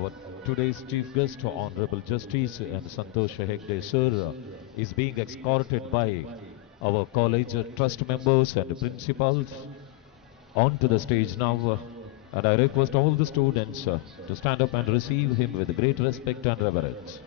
Our today's chief guest, Honorable Justice and Santosh Hegde sir, is being escorted by our college trust members and principals onto the stage now. And I request all the students to stand up and receive him with great respect and reverence.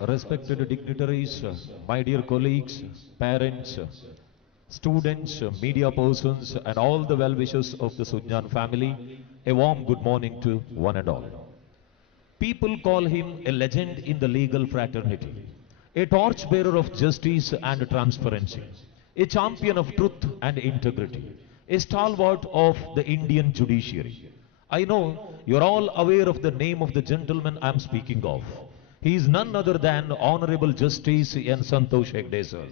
Respected dignitaries, my dear colleagues, parents, students, media persons, and all the well-wishers of the Sunjan family, a warm good morning to one and all. People call him a legend in the legal fraternity, a torchbearer of justice and transparency, a champion of truth and integrity, a stalwart of the Indian judiciary. I know you're all aware of the name of the gentleman I'm speaking of. He is none other than Honorable Justice N. Santosh Hegde sir.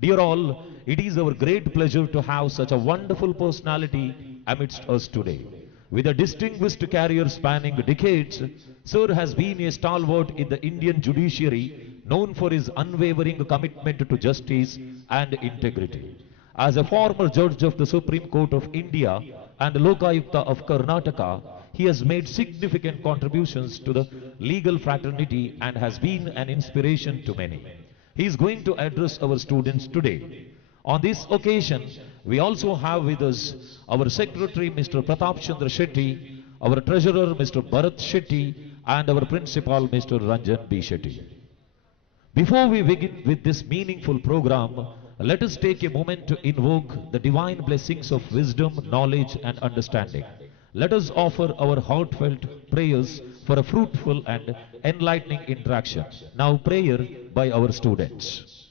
Dear all, it is our great pleasure to have such a wonderful personality amidst us today. With a distinguished career spanning decades, Sir has been a stalwart in the Indian judiciary, known for his unwavering commitment to justice and integrity. As a former judge of the Supreme Court of India and Lokayukta of Karnataka, he has made significant contributions to the legal fraternity and has been an inspiration to many. He is going to address our students today. On this occasion, we also have with us our Secretary Mr. Pratap Chandra Shetty, our Treasurer Mr. Bharat Shetty, and our Principal Mr. Ranjan B. Shetty. Before we begin with this meaningful program, let us take a moment to invoke the divine blessings of wisdom, knowledge, and understanding. Let us offer our heartfelt prayers for a fruitful and enlightening interaction. Now, prayer by our students.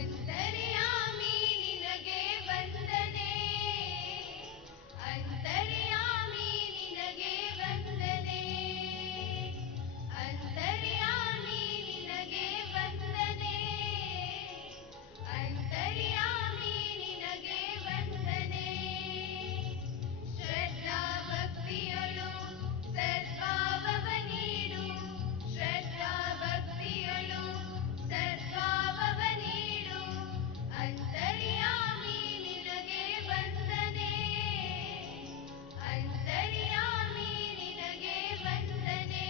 ಅಂತರ್ಯಾಮಿ ನಿನಗೆ ವಂದನೆ ಅಂತರ್ಯಾಮಿ ನಿನಗೆ ವಂದನೆ ಅಂತರ್ಯಾಮಿ ನಿನಗೆ ವಂದನೆ ಅಂತರ್ಯಾಮಿ ನಿನಗೆ ವಂದನೆ ಶ್ರದ್ಧಾ ಭಕ್ತಿಯೊಳು ಸದ್ಭಾವವ ನೀಡು ಶ್ರದ್ಧಾ ಭಕ್ತಿಯೊಳು ಸದ್ಭಾವವ ನೀಡು ಅಂತರ್ಯಾಮಿ ನಿನಗೆ ವಂದನೆ ಅಂತರ್ಯಾಮಿ ನಿನಗೆ ವಂದನೆ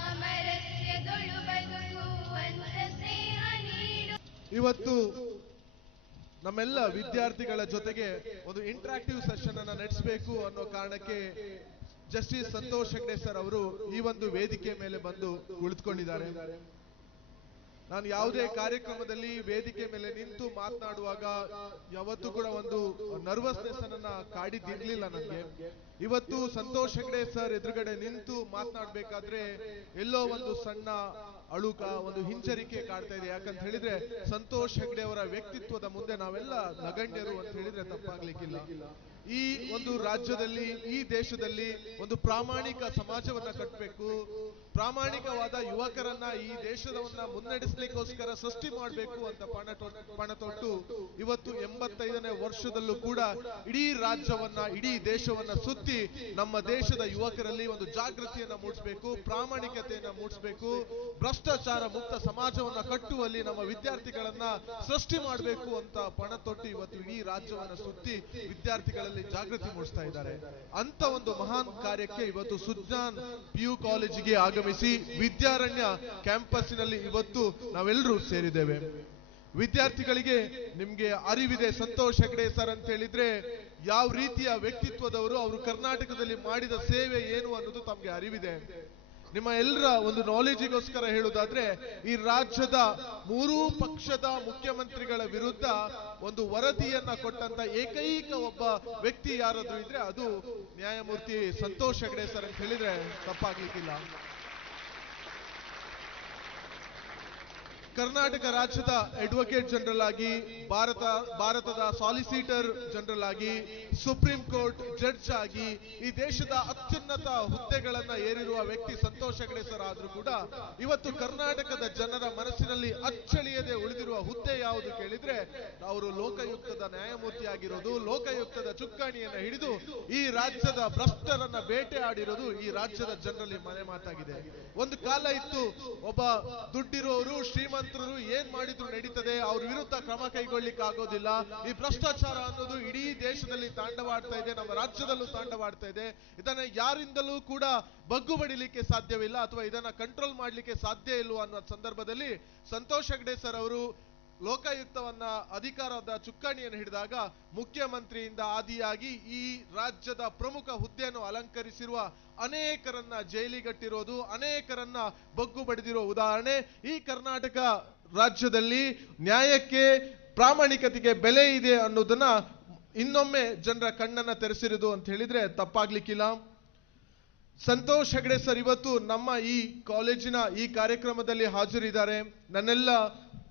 ಸಾಮರಸ್ಯದೊಳು ಬದುಕುವಂತ ಸ್ನೇಹ ನೀಡು ಇವತ್ತು ನಮ್ಮೆಲ್ಲ ವಿದ್ಯಾರ್ಥಿಗಳ ಜೊತೆಗೆ ಒಂದು ಇಂಟರಾಕ್ಟಿವ್ ಸೆಷನ್ ಅನ್ನ ನಡೆಸಬೇಕು ಅನ್ನೋ ಕಾರಣಕ್ಕೆ ಜಸ್ಟಿಸ್ ಸಂತೋಷ್ ಹೆಗ್ಡೆ ಸರ್ ಅವರು ಈ ಒಂದು ವೇದಿಕೆ ಮೇಲೆ ಬಂದು ಕುಳಿತುಕೊಂಡಿದ್ದಾರೆ. ನಾನು ಯಾವುದೇ ಕಾರ್ಯಕ್ರಮದಲ್ಲಿ ವೇದಿಕೆ ಮೇಲೆ ನಿಂತು ಮಾತನಾಡುವಾಗ ಯಾವತ್ತೂ ಕೂಡ ಒಂದು ನರ್ವಸ್ನೆಸ್ ಅನ್ನ ಕಾಡಿದಿರ್ಲಿಲ್ಲ ನನಗೆ. ಇವತ್ತು ಸಂತೋಷ್ ಹೆಗ್ಡೆ ಸರ್ ಎದುರುಗಡೆ ನಿಂತು ಮಾತನಾಡ್ಬೇಕಾದ್ರೆ ಎಲ್ಲೋ ಒಂದು ಸಣ್ಣ ಅಳುಕ, ಒಂದು ಹಿಂಜರಿಕೆ ಕಾಡ್ತಾ ಇದೆ. ಯಾಕಂತ ಹೇಳಿದ್ರೆ ಸಂತೋಷ್ ಹೆಗ್ಡೆ ಅವರ ವ್ಯಕ್ತಿತ್ವದ ಮುಂದೆ ನಾವೆಲ್ಲ ನಗಣ್ಯರು ಅಂತ ಹೇಳಿದ್ರೆ ತಪ್ಪಾಗ್ಲಿಕ್ಕಿಲ್ಲ. ಈ ಒಂದು ರಾಜ್ಯದಲ್ಲಿ, ಈ ದೇಶದಲ್ಲಿ ಒಂದು ಪ್ರಾಮಾಣಿಕ ಸಮಾಜವನ್ನ ಕಟ್ಟಬೇಕು, ಪ್ರಾಮಾಣಿಕವಾದ ಯುವಕರನ್ನ ಈ ದೇಶದವನ್ನ ಮುನ್ನಡೆಸಲಿಕ್ಕೋಸ್ಕರ ಸೃಷ್ಟಿ ಮಾಡಬೇಕು ಅಂತ ಪಣ ತೊಟ್ಟು ಇವತ್ತು 85ನೇ ವರ್ಷದಲ್ಲೂ ಕೂಡ ಇಡೀ ರಾಜ್ಯವನ್ನ, ಇಡೀ ದೇಶವನ್ನ ಸುತ್ತಿ ನಮ್ಮ ದೇಶದ ಯುವಕರಲ್ಲಿ ಒಂದು ಜಾಗೃತಿಯನ್ನ ಮೂಡಿಸಬೇಕು, ಪ್ರಾಮಾಣಿಕತೆಯನ್ನ ಮೂಡಿಸಬೇಕು, ಭ್ರಷ್ಟಾಚಾರ ಮುಕ್ತ ಸಮಾಜವನ್ನ ಕಟ್ಟುವಲ್ಲಿ ನಮ್ಮ ವಿದ್ಯಾರ್ಥಿಗಳನ್ನ ಸೃಷ್ಟಿ ಮಾಡಬೇಕು ಅಂತ ಪಣ ತೊಟ್ಟು ಇವತ್ತು ಇಡೀ ರಾಜ್ಯವನ್ನ ಸುತ್ತಿ ವಿದ್ಯಾರ್ಥಿಗಳಲ್ಲಿ ಜಾಗೃತಿ ಮೂಡಿಸ್ತಾ ಇದ್ದಾರೆ. ಅಂತ ಒಂದು ಮಹಾನ್ ಕಾರ್ಯಕ್ಕೆ ಇವತ್ತು ಸುಜ್ಞಾನ್ PU ಕಾಲೇಜಿಗೆ ಆಗಮಿಸಿ ವಿದ್ಯಾರಣ್ಯ ಕ್ಯಾಂಪಸ್ಸಿನಲ್ಲಿ ಇವತ್ತು ನಾವೆಲ್ಲರೂ ಸೇರಿದ್ದೇವೆ. ವಿದ್ಯಾರ್ಥಿಗಳಿಗೆ ನಿಮ್ಗೆ ಅರಿವಿದೆ, ಸಂತೋಷ್ ಹೆಗ್ಡೆ ಸರ್ ಅಂತ ಹೇಳಿದ್ರೆ ಯಾವ ರೀತಿಯ ವ್ಯಕ್ತಿತ್ವದವರು, ಅವರು ಕರ್ನಾಟಕದಲ್ಲಿ ಮಾಡಿದ ಸೇವೆ ಏನು ಅನ್ನೋದು ತಮ್ಗೆ ಅರಿವಿದೆ. ನಿಮ್ಮ ಎಲ್ಲರ ಒಂದು ನಾಲೆಜಿಗೋಸ್ಕರ ಹೇಳುವುದಾದ್ರೆ, ಈ ರಾಜ್ಯದ 3 ಪಕ್ಷದ ಮುಖ್ಯಮಂತ್ರಿಗಳ ವಿರುದ್ಧ ಒಂದು ವರದಿಯನ್ನ ಕೊಟ್ಟಂತ ಏಕೈಕ ಒಬ್ಬ ವ್ಯಕ್ತಿ ಯಾರಾದ್ರೂ ಇದ್ರೆ ಅದು ನ್ಯಾಯಮೂರ್ತಿ ಸಂತೋಷ್ ಹೆಗ್ಡೆ ಸರ್ ಅಂತ ಹೇಳಿದ್ರೆ ತಪ್ಪಾಗ್ಲಿಕ್ಕಿಲ್ಲ. ಕರ್ನಾಟಕ ರಾಜ್ಯದ ಅಡ್ವೊಕೇಟ್ ಜನರಲ್ ಆಗಿ, ಭಾರತದ ಸಾಲಿಸಿಟರ್ ಜನರಲ್ ಆಗಿ, ಸುಪ್ರೀಂ ಕೋರ್ಟ್ ಜಡ್ಜ್ ಆಗಿ ಈ ದೇಶದ ಅತ್ಯುನ್ನತ ಹುದ್ದೆಗಳನ್ನ ಏರಿರುವ ವ್ಯಕ್ತಿ ಸಂತೋಷ್ ಹೆಗ್ಡೆ ಸರ್ ಆದ್ರೂ ಕೂಡ ಇವತ್ತು ಕರ್ನಾಟಕದ ಜನರ ಮನಸ್ಸಿನಲ್ಲಿ ಅಚ್ಚಳಿಯದೆ ಉಳಿದಿರುವ ಹುದ್ದೆ ಯಾವುದು ಕೇಳಿದ್ರೆ ಅವರು ಲೋಕಾಯುಕ್ತದ ನ್ಯಾಯಮೂರ್ತಿ ಆಗಿರೋದು, ಲೋಕಾಯುಕ್ತದ ಚುಕ್ಕಾಣಿಯನ್ನ ಹಿಡಿದು ಈ ರಾಜ್ಯದ ಭ್ರಷ್ಟರನ್ನ ಬೇಟೆ ಆಡಿರೋದು ಈ ರಾಜ್ಯದ ಜನರಲ್ಲಿ ಮನೆ ಮಾತಾಗಿದೆ. ಒಂದು ಕಾಲ ಇತ್ತು, ಒಬ್ಬ ದುಡ್ಡಿರುವವರು, ಶ್ರೀಮಂತರು ಏನ್ ಮಾಡಿದ್ರು ನಡೀತದೆ, ಅವ್ರ ವಿರುದ್ಧ ಕ್ರಮ ಕೈಗೊಳ್ಳಿಕ್ಕೆ ಆಗೋದಿಲ್ಲ. ಈ ಭ್ರಷ್ಟಾಚಾರ ಅನ್ನೋದು ಇಡೀ ದೇಶದಲ್ಲಿ ತಾಂಡವಾಡ್ತಾ ಇದೆ, ನಮ್ಮ ರಾಜ್ಯದಲ್ಲೂ ತಾಂಡವಾಡ್ತಾ ಇದೆ. ಇದನ್ನ ಯಾರಿಂದಲೂ ಕೂಡ ಬಗ್ಗು ಬಡಿಲಿಕ್ಕೆ ಸಾಧ್ಯವಿಲ್ಲ ಅಥವಾ ಇದನ್ನ ಕಂಟ್ರೋಲ್ ಮಾಡ್ಲಿಕ್ಕೆ ಸಾಧ್ಯ ಇಲ್ವ ಅನ್ನೋ ಸಂದರ್ಭದಲ್ಲಿ ಸಂತೋಷ್ ಹೆಗ್ಡೆ ಸರ್ ಅವರು ಲೋಕಾಯುಕ್ತವನ್ನ ಅಧಿಕಾರದ ಚುಕ್ಕಾಣಿಯನ್ನು ಹಿಡಿದಾಗ ಮುಖ್ಯಮಂತ್ರಿಯಿಂದ ಆದಿಯಾಗಿ ಈ ರಾಜ್ಯದ ಪ್ರಮುಖ ಹುದ್ದೆಯನ್ನು ಅಲಂಕರಿಸಿರುವ ಅನೇಕರನ್ನ ಜೈಲಿಗಟ್ಟಿರೋದು, ಅನೇಕರನ್ನ ಬಗ್ಗು ಬಡಿದಿರೋ ಉದಾಹರಣೆ ಈ ಕರ್ನಾಟಕ ರಾಜ್ಯದಲ್ಲಿ ನ್ಯಾಯಕ್ಕೆ, ಪ್ರಾಮಾಣಿಕತೆಗೆ ಬೆಲೆ ಇದೆ ಅನ್ನೋದನ್ನ ಇನ್ನೊಮ್ಮೆ ಜನರ ಕಣ್ಣನ್ನ ತೆರೆಸಿರೋದು ಅಂತ ಹೇಳಿದ್ರೆ ತಪ್ಪಾಗ್ಲಿಕ್ಕಿಲ್ಲ. ಸಂತೋಷ್ ಹೆಗ್ಡೆ ಸರ್ ಇವತ್ತು ನಮ್ಮ ಈ ಕಾಲೇಜಿನ ಈ ಕಾರ್ಯಕ್ರಮದಲ್ಲಿ ಹಾಜರಿದ್ದಾರೆ. ನನ್ನೆಲ್ಲ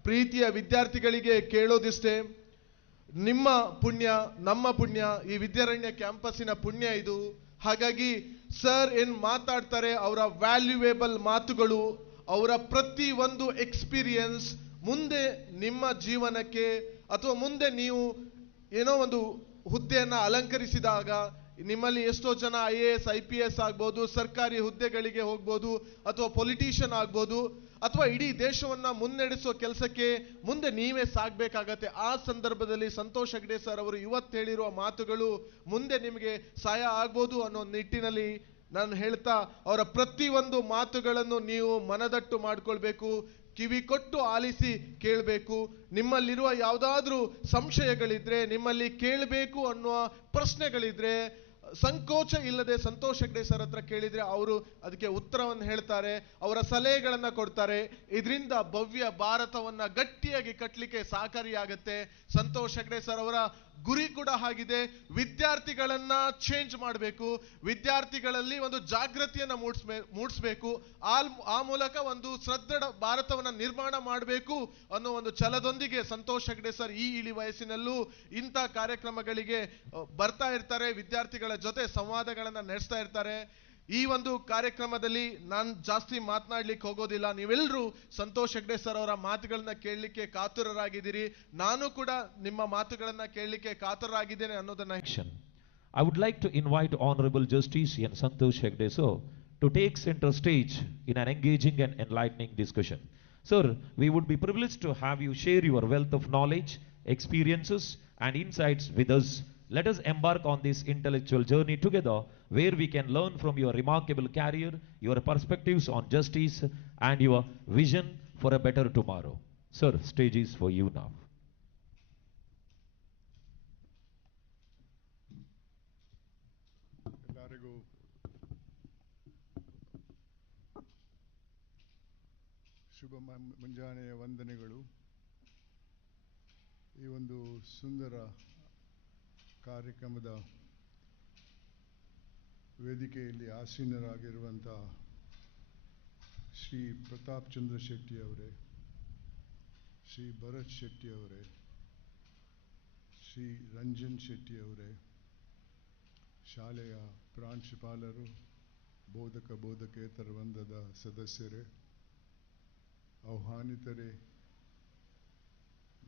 ಪ್ರೀತಿಯ ವಿದ್ಯಾರ್ಥಿಗಳಿಗೆ ಕೇಳೋದಿಷ್ಟೇ, ನಿಮ್ಮ ಪುಣ್ಯ, ನಮ್ಮ ಪುಣ್ಯ, ಈ ವಿದ್ಯಾರಣ್ಯ ಕ್ಯಾಂಪಸ್ಸಿನ ಪುಣ್ಯ ಇದು. ಹಾಗಾಗಿ ಸರ್ ಏನ್ ಮಾತಾಡ್ತಾರೆ, ಅವರ ವ್ಯಾಲ್ಯೂಯೇಬಲ್ ಮಾತುಗಳು, ಅವರ ಪ್ರತಿ ಒಂದು ಎಕ್ಸ್ಪೀರಿಯನ್ಸ್ ಮುಂದೆ ನಿಮ್ಮ ಜೀವನಕ್ಕೆ ಅಥವಾ ಮುಂದೆ ನೀವು ಏನೋ ಒಂದು ಹುದ್ದೆಯನ್ನ ಅಲಂಕರಿಸಿದಾಗ ನಿಮ್ಮಲ್ಲಿ ಎಷ್ಟೋ ಜನ IAS IPS ಆಗ್ಬೋದು, ಸರ್ಕಾರಿ ಹುದ್ದೆಗಳಿಗೆ ಹೋಗ್ಬೋದು, ಅಥವಾ ಪೊಲಿಟಿಷಿಯನ್ ಆಗ್ಬೋದು, ಅಥವಾ ಇಡೀ ದೇಶವನ್ನ ಮುನ್ನಡೆಸೋ ಕೆಲಸಕ್ಕೆ ಮುಂದೆ ನೀವೇ ಸಾಗ್ಬೇಕಾಗತ್ತೆ. ಆ ಸಂದರ್ಭದಲ್ಲಿ ಸಂತೋಷ್ ಹೆಗ್ಡೆ ಸರ್ ಅವರು ಇವತ್ತು ಹೇಳಿರುವ ಮಾತುಗಳು ಮುಂದೆ ನಿಮಗೆ ಸಹಾಯ ಆಗ್ಬೋದು ಅನ್ನೋ ನಿಟ್ಟಿನಲ್ಲಿ ನಾನು ಹೇಳ್ತಾ, ಅವರ ಪ್ರತಿಯೊಂದು ಮಾತುಗಳನ್ನು ನೀವು ಮನದಟ್ಟು ಮಾಡ್ಕೊಳ್ಬೇಕು, ಕಿವಿ ಕೊಟ್ಟು ಆಲಿಸಿ ಕೇಳಬೇಕು. ನಿಮ್ಮಲ್ಲಿರುವ ಯಾವುದಾದ್ರೂ ಸಂಶಯಗಳಿದ್ರೆ, ನಿಮ್ಮಲ್ಲಿ ಕೇಳಬೇಕು ಅನ್ನುವ ಪ್ರಶ್ನೆಗಳಿದ್ರೆ ಸಂಕೋಚ ಇಲ್ಲದೆ ಸಂತೋಷ್ ಹೆಗ್ಡೆ ಸರ್ ಹತ್ರ ಕೇಳಿದ್ರೆ ಅವರು ಅದಕ್ಕೆ ಉತ್ತರವನ್ನು ಹೇಳ್ತಾರೆ, ಅವರ ಸಲಹೆಗಳನ್ನ ಕೊಡ್ತಾರೆ. ಇದರಿಂದ ಭವ್ಯ ಭಾರತವನ್ನ ಗಟ್ಟಿಯಾಗಿ ಕಟ್ಟಲಿಕ್ಕೆ ಸಹಕಾರಿಯಾಗತ್ತೆ. ಸಂತೋಷ್ ಹೆಗ್ಡೆ ಸರ್ ಅವರ ಗುರಿ ಕೂಡ ಆಗಿದೆ, ವಿದ್ಯಾರ್ಥಿಗಳನ್ನ ಚೇಂಜ್ ಮಾಡಬೇಕು, ವಿದ್ಯಾರ್ಥಿಗಳಲ್ಲಿ ಒಂದು ಜಾಗೃತಿಯನ್ನ ಮೂಡಿಸಬೇಕು, ಆ ಮೂಲಕ ಒಂದು ಸದೃಢ ಭಾರತವನ್ನ ನಿರ್ಮಾಣ ಮಾಡಬೇಕು ಅನ್ನೋ ಒಂದು ಛಲದೊಂದಿಗೆ ಸಂತೋಷ್ ಹೆಗ್ಡೆ ಸರ್ ಈ ಇಳಿ ವಯಸ್ಸಿನಲ್ಲೂ ಇಂಥ ಕಾರ್ಯಕ್ರಮಗಳಿಗೆ ಬರ್ತಾ ಇರ್ತಾರೆ, ವಿದ್ಯಾರ್ಥಿಗಳ ಜೊತೆ ಸಂವಾದಗಳನ್ನ ನಡೆಸ್ತಾ ಇರ್ತಾರೆ. ಈ ಒಂದು ಕಾರ್ಯಕ್ರಮದಲ್ಲಿ ನಾನು ಜಾಸ್ತಿ ಮಾತನಾಡ್ಲಿಕ್ಕೆ ಹೋಗೋದಿಲ್ಲ. ನೀವೆಲ್ಲರೂ ಸಂತೋಷ್ ಹೆಗ್ಡೆ ಸರ್ ಅವರ ಮಾತುಗಳನ್ನ ಕೇಳಲಿಕ್ಕೆ ಕಾತುರರಾಗಿದ್ದೀರಿ, ನಾನು ಕೂಡ ನಿಮ್ಮ ಮಾತುಗಳನ್ನ ಕೇಳಲಿಕ್ಕೆ ಕಾತುರರಾಗಿದ್ದೇನೆ ಅನ್ನೋದನ್ನ. I would like to invite Honorable Justice Santosh Hegde sir to take center stage in an engaging and enlightening discussion. Sir, we would be privileged to have you share your wealth of knowledge, experiences and insights with us. Let us embark on this intellectual journey together, where we can learn from your remarkable career, your perspectives on justice and your vision for a better tomorrow. Sir, stage is for you now. ಮುಂಜಾನೆಯ ವಂದನೆಗಳು. ಈ ಒಂದು ಸುಂದರ ಕಾರ್ಯಕ್ರಮದ ವೇದಿಕೆಯಲ್ಲಿ ಆಸೀನರಾಗಿರುವಂಥ ಶ್ರೀ ಪ್ರತಾಪ್ ಚಂದ್ರ ಶೆಟ್ಟಿ ಅವರೇ, ಶ್ರೀ ಭರತ್ ಶೆಟ್ಟಿ ಅವರೇ, ಶ್ರೀ ರಂಜನ್ ಶೆಟ್ಟಿ ಅವರೇ, ಶಾಲೆಯ ಪ್ರಾಂಶುಪಾಲರು, ಬೋಧಕ ಬೋಧಕೇತರ ವೃಂದದ ಸದಸ್ಯರೇ, ಆಹ್ವಾನಿತರೇ,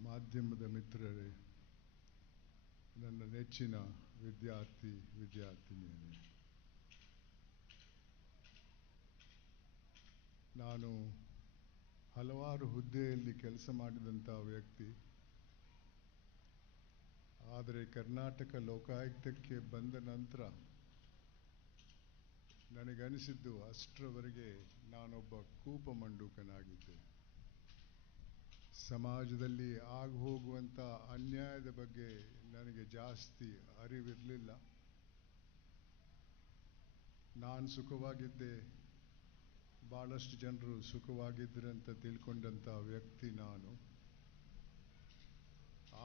ಮಾಧ್ಯಮದ ಮಿತ್ರರೇ, ನನ್ನ ನೆಚ್ಚಿನ ವಿದ್ಯಾರ್ಥಿ ವಿದ್ಯಾರ್ಥಿನಿಯರೇ, ನಾನು ಹಲವಾರು ಹುದ್ದೆಯಲ್ಲಿ ಕೆಲಸ ಮಾಡಿದಂಥ ವ್ಯಕ್ತಿ. ಆದರೆ ಕರ್ನಾಟಕ ಲೋಕಾಯುಕ್ತಕ್ಕೆ ಬಂದ ನಂತರ ನನಗನಿಸಿದ್ದು ಅಷ್ಟರವರೆಗೆ ನಾನೊಬ್ಬ ಕೂಪಮಂಡೂಕನಾಗಿದ್ದೆ. ಸಮಾಜದಲ್ಲಿ ಹೋಗುವಂಥ ಅನ್ಯಾಯದ ಬಗ್ಗೆ ನನಗೆ ಜಾಸ್ತಿ ಅರಿವಿರಲಿಲ್ಲ. ನಾನು ಸುಖವಾಗಿದ್ದೆ, ಭಾಳಷ್ಟು ಜನರು ಸುಖವಾಗಿದ್ದರಂತ ತಿಳ್ಕೊಂಡಂಥ ವ್ಯಕ್ತಿ ನಾನು.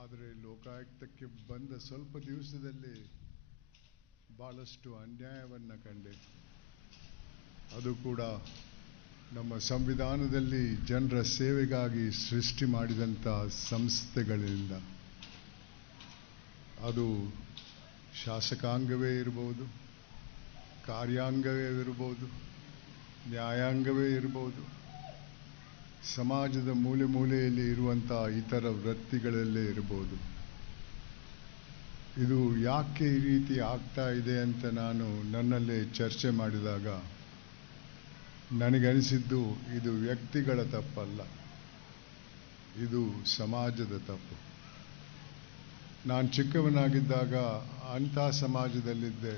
ಆದರೆ ಲೋಕಾಯುಕ್ತಕ್ಕೆ ಬಂದ ಸ್ವಲ್ಪ ದಿವಸದಲ್ಲಿ ಭಾಳಷ್ಟು ಅನ್ಯಾಯವನ್ನು ಕಂಡೆ. ಅದು ಕೂಡ ನಮ್ಮ ಸಂವಿಧಾನದಲ್ಲಿ ಜನರ ಸೇವೆಗಾಗಿ ಸೃಷ್ಟಿ ಮಾಡಿದಂಥ ಸಂಸ್ಥೆಗಳಿಂದ. ಅದು ಶಾಸಕಾಂಗವೇ ಇರಬಹುದು, ಕಾರ್ಯಾಂಗವೇ ಇರಬಹುದು, ನ್ಯಾಯಾಂಗವೇ ಇರಬಹುದು, ಸಮಾಜದ ಮೂಲೆ ಮೂಲೆಯಲ್ಲಿ ಇರುವಂಥ ಇತರ ವೃತ್ತಿಗಳಲ್ಲೇ ಇರಬಹುದು. ಇದು ಯಾಕೆ ಈ ರೀತಿ ಆಗ್ತಾ ಇದೆ ಅಂತ ನಾನು ನನ್ನಲ್ಲೇ ಚರ್ಚೆ ಮಾಡಿದಾಗ ನನಗನಿಸಿದ್ದು ಇದು ವ್ಯಕ್ತಿಗಳ ತಪ್ಪಲ್ಲ, ಇದು ಸಮಾಜದ ತಪ್ಪು. ನಾನು ಚಿಕ್ಕವನಾಗಿದ್ದಾಗ ಅಂಥ ಸಮಾಜದಲ್ಲಿದ್ದೆ.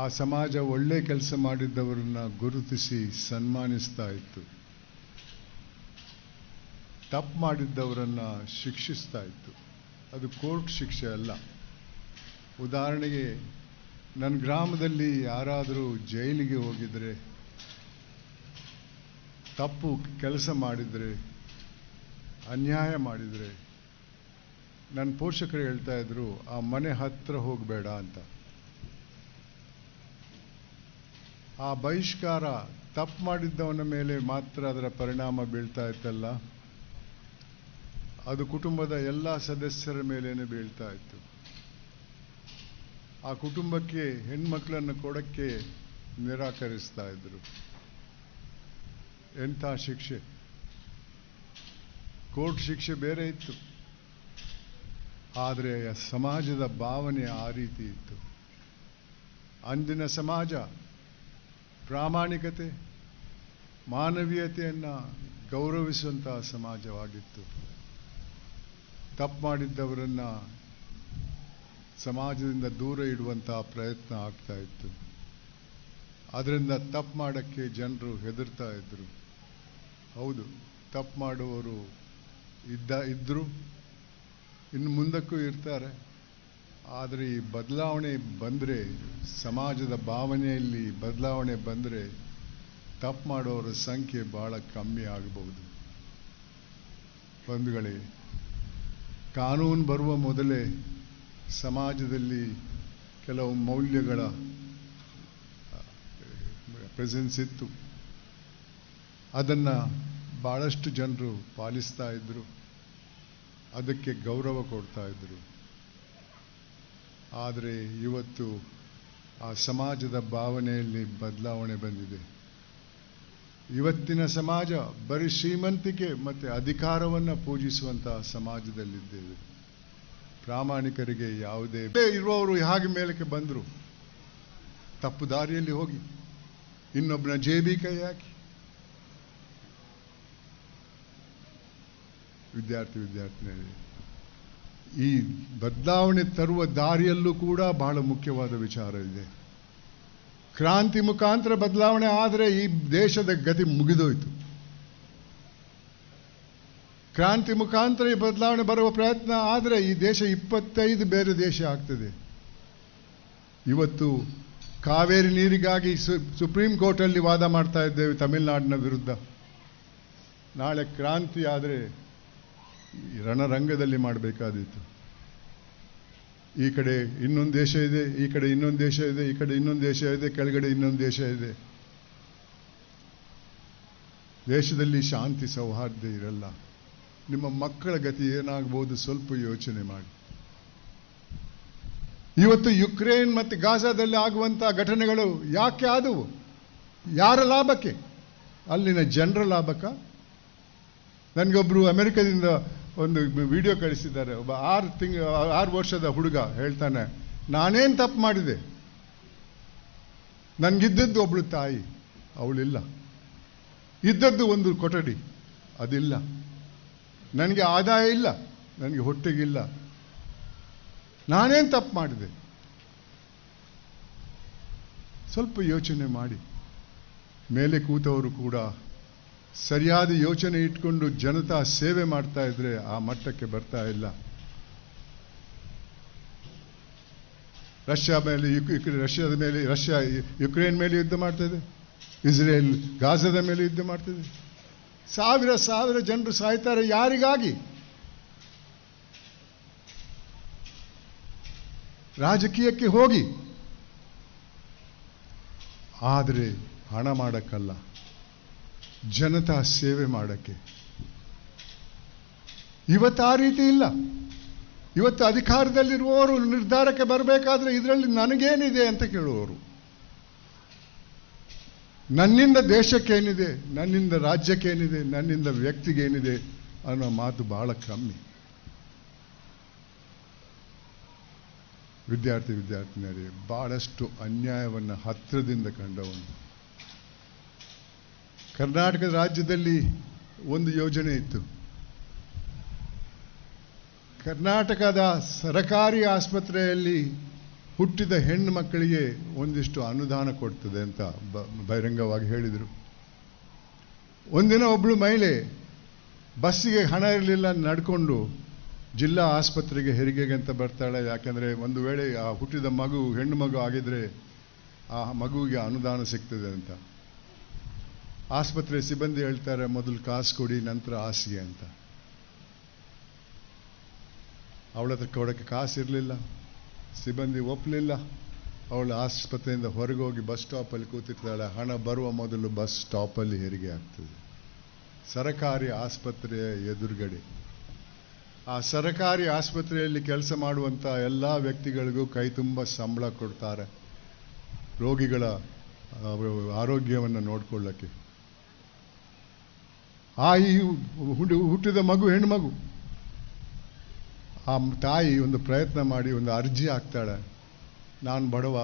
ಆ ಸಮಾಜ ಒಳ್ಳೆ ಕೆಲಸ ಮಾಡಿದ್ದವರನ್ನ ಗುರುತಿಸಿ ಸನ್ಮಾನಿಸ್ತಾ ಇತ್ತು, ತಪ್ಪು ಮಾಡಿದ್ದವರನ್ನ ಶಿಕ್ಷಿಸ್ತಾ ಇತ್ತು. ಅದು ಕೋರ್ಟ್ ಶಿಕ್ಷೆ ಅಲ್ಲ. ಉದಾಹರಣೆಗೆ ನನ್ನ ಗ್ರಾಮದಲ್ಲಿ ಯಾರಾದರೂ ಜೈಲಿಗೆ ಹೋಗಿದ್ರೆ, ತಪ್ಪು ಕೆಲಸ ಮಾಡಿದರೆ, ಅನ್ಯಾಯ ಮಾಡಿದರೆ, ನನ್ನ ಪೋಷಕರು ಹೇಳ್ತಾ ಇದ್ರು ಆ ಮನೆ ಹತ್ರ ಹೋಗಬೇಡ ಅಂತ. ಆ ಬಹಿಷ್ಕಾರ ತಪ್ಪು ಮಾಡಿದ್ದವನ ಮೇಲೆ ಮಾತ್ರ ಅದರ ಪರಿಣಾಮ ಬೀಳ್ತಾ ಇತ್ತಲ್ಲ, ಅದು ಕುಟುಂಬದ ಎಲ್ಲ ಸದಸ್ಯರ ಮೇಲೇನೆ ಬೀಳ್ತಾ ಇತ್ತು. ಆ ಕುಟುಂಬಕ್ಕೆ ಹೆಣ್ಮಕ್ಳನ್ನು ಕೊಡಕ್ಕೆ ನಿರಾಕರಿಸ್ತಾ ಇದ್ರು. ಎಂಥ ಶಿಕ್ಷೆ! ಕೋರ್ಟ್ ಶಿಕ್ಷೆ ಬೇರೆ ಇತ್ತು, ಆದರೆ ಸಮಾಜದ ಭಾವನೆ ಆ ರೀತಿ ಇತ್ತು. ಅಂದಿನ ಸಮಾಜ ಪ್ರಾಮಾಣಿಕತೆ, ಮಾನವೀಯತೆಯನ್ನು ಗೌರವಿಸುವಂತಹ ಸಮಾಜವಾಗಿತ್ತು. ತಪ್ಪು ಮಾಡಿದ್ದವರನ್ನ ಸಮಾಜದಿಂದ ದೂರ ಇಡುವಂತಹ ಪ್ರಯತ್ನ ಆಗ್ತಾ ಇತ್ತು. ಅದರಿಂದ ತಪ್ಪು ಮಾಡೋಕ್ಕೆ ಜನರು ಹೆದರ್ತಾ ಇದ್ರು. ಹೌದು, ತಪ್ಪು ಮಾಡುವವರು ಇದ್ದರು, ಇನ್ನು ಮುಂದಕ್ಕೂ ಇರ್ತಾರೆ. ಆದರೆ ಈ ಬದಲಾವಣೆ ಬಂದರೆ, ಸಮಾಜದ ಭಾವನೆಯಲ್ಲಿ ಬದಲಾವಣೆ ಬಂದರೆ ತಪ್ಪು ಮಾಡೋರ ಸಂಖ್ಯೆ ಭಾಳ ಕಮ್ಮಿ ಆಗಬಹುದು. ಬಂಧುಗಳೇ, ಕಾನೂನು ಬರುವ ಮೊದಲೇ ಸಮಾಜದಲ್ಲಿ ಕೆಲವು ಮೌಲ್ಯಗಳ ಪ್ರೆಸೆನ್ಸ್ ಇತ್ತು. ಅದನ್ನು ಭಾಳಷ್ಟು ಜನರು ಪಾಲಿಸ್ತಾ ಇದ್ದರು, ಅದಕ್ಕೆ ಗೌರವ ಕೊಡ್ತಾ ಇದ್ದರು. ಆದರೆ ಇವತ್ತು ಆ ಸಮಾಜದ ಭಾವನೆಯಲ್ಲಿ ಬದಲಾವಣೆ ಬಂದಿದೆ. ಇವತ್ತಿನ ಸಮಾಜ ಬರೀ ಶ್ರೀಮಂತಿಕೆ ಮತ್ತು ಅಧಿಕಾರವನ್ನು ಪೂಜಿಸುವಂತಹ ಸಮಾಜದಲ್ಲಿದ್ದೇವೆ. ಪ್ರಾಮಾಣಿಕರಿಗೆ ಯಾವುದೇ ಇರುವವರು ಹಾಗೆ ಮೇಲಕ್ಕೆ ಬಂದರು, ತಪ್ಪು ದಾರಿಯಲ್ಲಿ ಹೋಗಿ ಇನ್ನೊಬ್ಬನ ಜೇಬಿ ಕೈ ಹಾಕಿ. ವಿದ್ಯಾರ್ಥಿನಿಯರೇ, ಈ ಬದಲಾವಣೆ ತರುವ ದಾರಿಯಲ್ಲೂ ಕೂಡ ಬಹಳ ಮುಖ್ಯವಾದ ವಿಚಾರ ಇದೆ. ಕ್ರಾಂತಿ ಮುಖಾಂತರ ಬದಲಾವಣೆ ಆದರೆ ಈ ದೇಶದ ಗತಿ ಮುಗಿದೋಯ್ತು. ಕ್ರಾಂತಿ ಮುಖಾಂತರ ಈ ಬದಲಾವಣೆ ಬರುವ ಪ್ರಯತ್ನ ಆದರೆ ಈ ದೇಶ 25 ಬೇರೆ ದೇಶ ಆಗ್ತದೆ. ಇವತ್ತು ಕಾವೇರಿ ನೀರಿಗಾಗಿ ಸುಪ್ರೀಂ ಕೋರ್ಟಲ್ಲಿ ವಾದ ಮಾಡ್ತಾ ಇದ್ದೇವೆ ತಮಿಳುನಾಡಿನ ವಿರುದ್ಧ. ನಾಳೆ ಕ್ರಾಂತಿ ಆದರೆ ರಣರಂಗದಲ್ಲಿ ಮಾಡಬೇಕಾದಿತ್ತು. ಈ ಕಡೆ ಇನ್ನೊಂದು ದೇಶ ಇದೆ, ಈ ಕಡೆ ಇನ್ನೊಂದು ದೇಶ ಇದೆ, ಈ ಕಡೆ ಇನ್ನೊಂದು ದೇಶ ಇದೆ, ಕೆಳಗಡೆ ಇನ್ನೊಂದು ದೇಶ ಇದೆ. ದೇಶದಲ್ಲಿ ಶಾಂತಿ ಸೌಹಾರ್ದ ಇರಲ್ಲ. ನಿಮ್ಮ ಮಕ್ಕಳ ಗತಿ ಏನಾಗಬಹುದು ಸ್ವಲ್ಪ ಯೋಚನೆ ಮಾಡಿ. ಇವತ್ತು ಯುಕ್ರೇನ್ ಮತ್ತು ಗಾಜಾದಲ್ಲಿ ಆಗುವಂತಹ ಘಟನೆಗಳು ಯಾಕೆ ಆದವು? ಯಾರ ಲಾಭಕ್ಕೆ? ಅಲ್ಲಿನ ಜನರ ಲಾಭಕ್ಕ? ನನಗೊಬ್ರು ಅಮೆರಿಕದಿಂದ ಒಂದು ವಿಡಿಯೋ ಕಳಿಸಿದ್ದಾರೆ. ಒಬ್ಬ 6 ವರ್ಷದ ಹುಡುಗ ಹೇಳ್ತಾನೆ, ನಾನೇನು ತಪ್ಪು ಮಾಡಿದೆ? ನನಗಿದ್ದದ್ದು ಒಬ್ಳು ತಾಯಿ, ಅವಳಿಲ್ಲ. ಇದ್ದದ್ದು ಒಂದು ಕೊಠಡಿ, ಅದಿಲ್ಲ. ನನಗೆ ಆದಾಯ ಇಲ್ಲ, ನನಗೆ ಹೊಟ್ಟೆಗಿಲ್ಲ. ನಾನೇನು ತಪ್ಪು ಮಾಡಿದೆ? ಸ್ವಲ್ಪ ಯೋಚನೆ ಮಾಡಿ. ಮೇಲೆ ಕೂತವರು ಕೂಡ ಸರಿಯಾದ ಯೋಚನೆ ಇಟ್ಕೊಂಡು ಜನತಾ ಸೇವೆ ಮಾಡ್ತಾ ಇದ್ರೆ ಆ ಮಟ್ಟಕ್ಕೆ ಬರ್ತಾ ಇಲ್ಲ. ರಷ್ಯಾ ಯುಕ್ರೇನ್ ಮೇಲೆ ಯುದ್ಧ ಮಾಡ್ತಾ ಇದೆ, ಇಸ್ರೇಲ್ ಗಾಜಾದ ಮೇಲೆ ಯುದ್ಧ ಮಾಡ್ತಿದೆ. ಸಾವಿರ ಜನರು ಸಾಯ್ತಾರೆ. ಯಾರಿಗಾಗಿ? ರಾಜಕೀಯಕ್ಕೆ ಹೋಗಿ, ಆದರೆ ಹಣ ಮಾಡಕ್ಕಲ್ಲ, ಜನತಾ ಸೇವೆ ಮಾಡಕ್ಕೆ. ಇವತ್ತು ಆ ರೀತಿ ಇಲ್ಲ. ಇವತ್ತು ಅಧಿಕಾರದಲ್ಲಿರುವವರು ನಿರ್ಧಾರಕ್ಕೆ ಬರಬೇಕಾದ್ರೆ ಇದರಲ್ಲಿ ನನಗೇನಿದೆ ಅಂತ ಕೇಳುವವರು. ನನ್ನಿಂದ ದೇಶಕ್ಕೇನಿದೆ, ನನ್ನಿಂದ ರಾಜ್ಯಕ್ಕೇನಿದೆ, ನನ್ನಿಂದ ವ್ಯಕ್ತಿಗೇನಿದೆ ಅನ್ನೋ ಮಾತು ಬಹಳ ಕಮ್ಮಿ. ವಿದ್ಯಾರ್ಥಿನಿಯರೇ, ಬಹಳಷ್ಟು ಅನ್ಯಾಯವನ್ನು ಹತ್ತಿರದಿಂದ ಕಂಡವನು. ಕರ್ನಾಟಕ ರಾಜ್ಯದಲ್ಲಿ ಒಂದು ಯೋಜನೆ ಇತ್ತು. ಕರ್ನಾಟಕದ ಸರಕಾರಿ ಆಸ್ಪತ್ರೆಯಲ್ಲಿ ಹುಟ್ಟಿದ ಹೆಣ್ಣು ಮಕ್ಕಳಿಗೆ ಒಂದಿಷ್ಟು ಅನುದಾನ ಕೊಡ್ತದೆ ಅಂತ ಬಹಿರಂಗವಾಗಿ ಹೇಳಿದರು. ಒಂದಿನ ಒಬ್ಬಳು ಮಹಿಳೆ ಬಸ್ಸಿಗೆ ಹಣ ಇರಲಿಲ್ಲ, ನಡ್ಕೊಂಡು ಜಿಲ್ಲಾ ಆಸ್ಪತ್ರೆಗೆ ಹೆರಿಗೆಗೆ ಅಂತ ಬರ್ತಾಳೆ. ಯಾಕೆಂದರೆ ಒಂದು ವೇಳೆ ಆ ಹುಟ್ಟಿದ ಮಗು ಹೆಣ್ಣು ಮಗು ಆಗಿದ್ರೆ ಆ ಮಗುವಿಗೆ ಅನುದಾನ ಸಿಗ್ತದೆ ಅಂತ. ಆಸ್ಪತ್ರೆ ಸಿಬ್ಬಂದಿ ಹೇಳ್ತಾರೆ, ಮೊದಲು ಕಾಸು ಕೊಡಿ, ನಂತರ ಹಾಸಿಗೆ ಅಂತ. ಅವಳ ಹತ್ರ ಕೊಡೋಕ್ಕೆ ಕಾಸು ಇರಲಿಲ್ಲ, ಸಿಬ್ಬಂದಿ ಒಪ್ಪಲಿಲ್ಲ. ಅವಳು ಆಸ್ಪತ್ರೆಯಿಂದ ಹೊರಗೆ ಹೋಗಿ ಬಸ್ ಸ್ಟಾಪಲ್ಲಿ ಕೂತಿರ್ತಾಳೆ. ಹಣ ಬರುವ ಮೊದಲು ಬಸ್ ಸ್ಟಾಪಲ್ಲಿ ಹೆರಿಗೆ ಆಗ್ತದೆ, ಸರಕಾರಿ ಆಸ್ಪತ್ರೆಯ ಎದುರುಗಡೆ. ಆ ಸರಕಾರಿ ಆಸ್ಪತ್ರೆಯಲ್ಲಿ ಕೆಲಸ ಮಾಡುವಂಥ ಎಲ್ಲ ವ್ಯಕ್ತಿಗಳಿಗೂ ಕೈ ತುಂಬ ಸಂಬಳ ಕೊಡ್ತಾರೆ, ರೋಗಿಗಳ ಆರೋಗ್ಯವನ್ನು ನೋಡ್ಕೊಳ್ಳೋಕ್ಕೆ. ಈ ಹುಟ್ಟಿದ ಮಗು ಹೆಣ್ಣು ಮಗು, ಆ ತಾಯಿ ಒಂದು ಪ್ರಯತ್ನ ಮಾಡಿ ಒಂದು ಅರ್ಜಿ ಹಾಕ್ತಾಳೆ. ನಾನು ಬಡವ,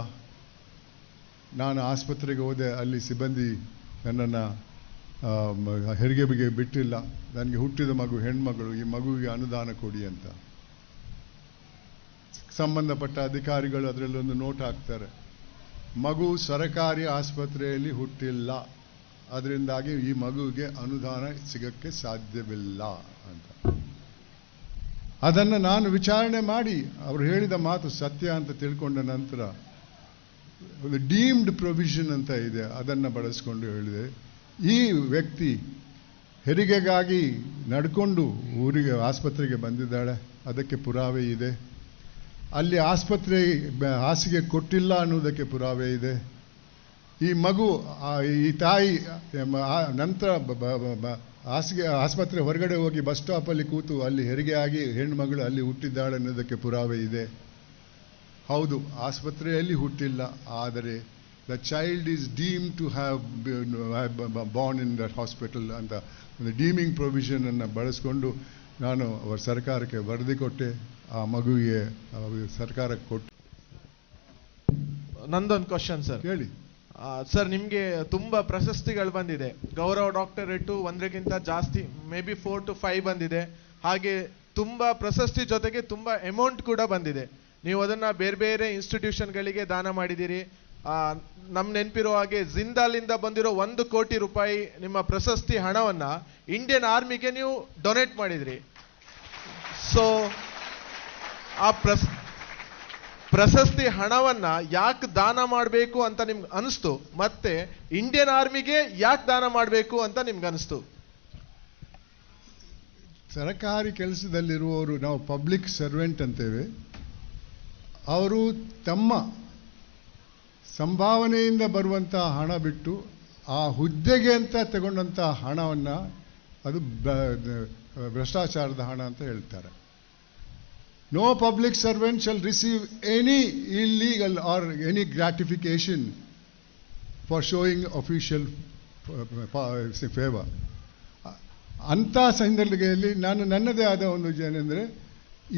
ನಾನು ಆಸ್ಪತ್ರೆಗೆ ಹೋದೆ, ಅಲ್ಲಿ ಸಿಬ್ಬಂದಿ ನನ್ನನ್ನು ಹೆರಿಗೆ ಬಗ್ಗೆ ಬಿಟ್ಟಿಲ್ಲ, ನನಗೆ ಹುಟ್ಟಿದ ಮಗು ಹೆಣ್ಮಗಳು, ಈ ಮಗುವಿಗೆ ಅನುದಾನ ಕೊಡಿ ಅಂತ. ಸಂಬಂಧಪಟ್ಟ ಅಧಿಕಾರಿಗಳು ಅದರಲ್ಲೊಂದು ನೋಟ್ ಹಾಕ್ತಾರೆ, ಮಗು ಸರಕಾರಿ ಆಸ್ಪತ್ರೆಯಲ್ಲಿ ಹುಟ್ಟಿಲ್ಲ, ಅದರಿಂದಾಗಿ ಈ ಮಗುವಿಗೆ ಅನುದಾನ ಸಿಗಕ್ಕೆ ಸಾಧ್ಯವಿಲ್ಲ ಅಂತ. ಅದನ್ನು ನಾನು ವಿಚಾರಣೆ ಮಾಡಿ ಅವರು ಹೇಳಿದ ಮಾತು ಸತ್ಯ ಅಂತ ತಿಳ್ಕೊಂಡ ನಂತರ ಒಂದು ಡೀಮ್ಡ್ ಪ್ರೊವಿಷನ್ ಅಂತ ಇದೆ, ಅದನ್ನು ಬಳಸ್ಕೊಂಡು ಹೇಳಿದೆ, ಈ ವ್ಯಕ್ತಿ ಹೆರಿಗೆಗಾಗಿ ನಡ್ಕೊಂಡು ಊರಿಗೆ ಆಸ್ಪತ್ರೆಗೆ ಬಂದಿದ್ದಾಳೆ, ಅದಕ್ಕೆ ಪುರಾವೆ ಇದೆ. ಅಲ್ಲಿ ಆಸ್ಪತ್ರೆ ಹಾಸಿಗೆ ಕೊಟ್ಟಿಲ್ಲ ಅನ್ನೋದಕ್ಕೆ ಪುರಾವೆ ಇದೆ. ಈ ಮಗು, ಈ ತಾಯಿ ನಂತರ ಆಸ್ಪತ್ರೆ ಹೊರಗಡೆ ಹೋಗಿ ಬಸ್ ಸ್ಟಾಪಲ್ಲಿ ಕೂತು ಅಲ್ಲಿ ಹೆರಿಗೆ ಆಗಿ ಹೆಣ್ಣುಮಗಳು ಅಲ್ಲಿ ಹುಟ್ಟಿದ್ದಾಳೆ ಅನ್ನೋದಕ್ಕೆ ಪುರಾವೆ ಇದೆ. ಹೌದು, ಆಸ್ಪತ್ರೆಯಲ್ಲಿ ಹುಟ್ಟಿಲ್ಲ, ಆದರೆ the child is deem to have born in that hospital ಅಂತ ಒಂದು ಡೀಮಿಂಗ್ ಪ್ರೊವಿಷನ್ ಅನ್ನು ಬಳಸ್ಕೊಂಡು ನಾನು ಅವರ ಸರ್ಕಾರಕ್ಕೆ ವರದಿ ಕೊಟ್ಟೆ. ಆ ಮಗುವಿಗೆ ಸರ್ಕಾರಕ್ಕೆ ಕೊಟ್ಟು. ನಂದೊಂದು ಕ್ವಶನ್ ಸರ್. ಹೇಳಿ ಸರ್, ನಿಮಗೆ ತುಂಬಾ ಪ್ರಶಸ್ತಿಗಳು ಬಂದಿದೆ. ಗೌರವ ಡಾಕ್ಟರೇಟು 1ಕ್ಕಿಂತ ಜಾಸ್ತಿ, ಮೇ ಬಿ 4 to 5 ಬಂದಿದೆ. ಹಾಗೆ ತುಂಬಾ ಪ್ರಶಸ್ತಿ ಜೊತೆಗೆ ತುಂಬಾ ಅಮೌಂಟ್ ಕೂಡ ಬಂದಿದೆ. ನೀವು ಅದನ್ನ ಬೇರೆ ಬೇರೆ ಇನ್ಸ್ಟಿಟ್ಯೂಷನ್ಗಳಿಗೆ ದಾನ ಮಾಡಿದ್ದೀರಿ. ನಮ್ ನೆನಪಿರೋ ಹಾಗೆ ಜಿಂದಾಲಿಂದ ಬಂದಿರೋ 1 ಕೋಟಿ ರೂಪಾಯಿ ನಿಮ್ಮ ಪ್ರಶಸ್ತಿ ಹಣವನ್ನ ಇಂಡಿಯನ್ ಆರ್ಮಿಗೆ ನೀವು ಡೊನೇಟ್ ಮಾಡಿದ್ರಿ. ಸೊ ಆ ಪ್ರಶಸ್ತಿ ಹಣವನ್ನ ಯಾಕೆ ದಾನ ಮಾಡಬೇಕು ಅಂತ ನಿಮ್ಗೆ ಅನಿಸ್ತು? ಮತ್ತೆ ಇಂಡಿಯನ್ ಆರ್ಮಿಗೆ ಯಾಕೆ ದಾನ ಮಾಡಬೇಕು ಅಂತ ನಿಮ್ಗೆ ಅನಿಸ್ತು? ಸರಕಾರಿ ಕೆಲಸದಲ್ಲಿರುವವರು, ನಾವು ಪಬ್ಲಿಕ್ ಸರ್ವೆಂಟ್ ಅಂತೇವೆ, ಅವರು ತಮ್ಮ ಸಂಭಾವನೆಯಿಂದ ಬರುವಂಥ ಹಣ ಬಿಟ್ಟು ಆ ಹುದ್ದೆಗೆ ಅಂತ ತಗೊಂಡಂಥ ಹಣವನ್ನು ಅದು ಭ್ರಷ್ಟಾಚಾರದ ಹಣ ಅಂತ ಹೇಳ್ತಾರೆ. No public servant shall receive any illegal or any gratification for showing official favor. ಅಂಥ ಸಂದರ್ಭದಲ್ಲಿ ನಾನು ನನ್ನದೇ ಆದ ಒಂದು ಏನೆಂದರೆ,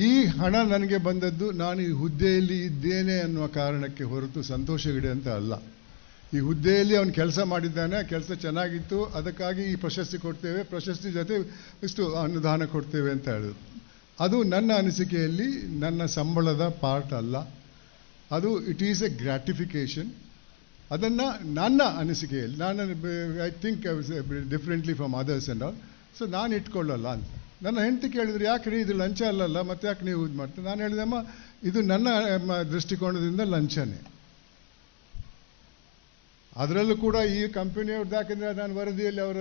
ಈ ಹಣ ನನಗೆ ಬಂದದ್ದು ನಾನು ಈ ಹುದ್ದೆಯಲ್ಲಿ ಇದ್ದೇನೆ ಅನ್ನುವ ಕಾರಣಕ್ಕೆ ಹೊರತು ಸಂತೋಷವಿದೆ ಅಂತ ಅಲ್ಲ. ಈ ಹುದ್ದೆಯಲ್ಲಿ ಅವನು ಕೆಲಸ ಮಾಡಿದ್ದಾನೆ, ಕೆಲಸ ಚೆನ್ನಾಗಿತ್ತು, ಅದಕ್ಕಾಗಿ ಈ ಪ್ರಶಸ್ತಿ ಕೊಡ್ತೇವೆ, ಪ್ರಶಸ್ತಿ ಜೊತೆ ಇಷ್ಟು ಅನುದಾನ ಕೊಡ್ತೇವೆ ಅಂತ ಹೇಳೋದು. ಅದು ನನ್ನ ಅನಿಸಿಕೆಯಲ್ಲಿ ನನ್ನ ಸಂಬಳದ ಪಾರ್ಟ್ ಅಲ್ಲ, ಅದು ಇಟ್ ಈಸ್ ಎ ಗ್ರಾಟಿಫಿಕೇಷನ್. ಅದನ್ನು ನನ್ನ ಅನಿಸಿಕೆಯಲ್ಲಿ ನಾನು I think differently from others and all, so ನಾನು ಇಟ್ಕೊಳ್ಳಲ್ಲ ಅಂತ. ನನ್ನ ಹೆಂಡತಿ ಕೇಳಿದ್ರು, ಯಾಕೆ ರೀ ಇದು ಲಂಚ ಅಲ್ಲಲ್ಲ, ಮತ್ತೆ ಯಾಕೆ ನೀವು ಇದು ಮಾಡ್ತೀವಿ? ನಾನು ಹೇಳಿದಮ್ಮ, ಇದು ನನ್ನ ದೃಷ್ಟಿಕೋನದಿಂದ ಲಂಚನೇ. ಅದರಲ್ಲೂ ಕೂಡ ಈ ಕಂಪನಿಯವ್ರದ್ದು, ಯಾಕೆಂದರೆ ನಾನು ವರದಿಯಲ್ಲಿ ಅವರ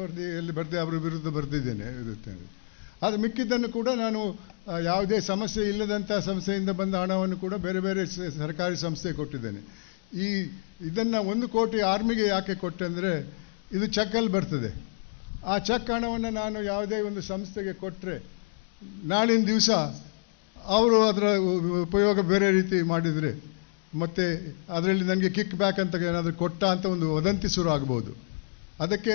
ವರದಿಯಲ್ಲಿ ಬರೆದೇ ಅವರ ವಿರುದ್ಧ ಬರೆದಿದ್ದೇನೆ ಇರುತ್ತೆ. ಅದು ಮಿಕ್ಕಿದ್ದನ್ನು ಕೂಡ ನಾನು ಯಾವುದೇ ಸಮಸ್ಯೆ ಇಲ್ಲದಂಥ ಸಂಸ್ಥೆಯಿಂದ ಬಂದ ಹಣವನ್ನು ಕೂಡ ಬೇರೆ ಬೇರೆ ಸರ್ಕಾರಿ ಸಂಸ್ಥೆಗೆ ಕೊಟ್ಟಿದ್ದೇನೆ. ಇದನ್ನು 1 ಕೋಟಿ ಆರ್ಮಿಗೆ ಯಾಕೆ ಕೊಟ್ಟೆ ಅಂದರೆ, ಇದು ಚೆಕ್ಕಲ್ಲಿ ಬರ್ತದೆ. ಆ ಚೆಕ್ ಹಣವನ್ನು ನಾನು ಯಾವುದೇ ಒಂದು ಸಂಸ್ಥೆಗೆ ಕೊಟ್ಟರೆ ನಾಳಿನ ದಿವಸ ಅವರು ಅದರ ಉಪಯೋಗ ಬೇರೆ ರೀತಿ ಮಾಡಿದರೆ, ಮತ್ತು ಅದರಲ್ಲಿ ನನಗೆ ಕಿಕ್ ಬ್ಯಾಕ್ ಅಂತ ಏನಾದರೂ ಕೊಟ್ಟ ಅಂತ ಒಂದು ವದಂತಿ ಶುರು ಆಗ್ಬೋದು. ಅದಕ್ಕೆ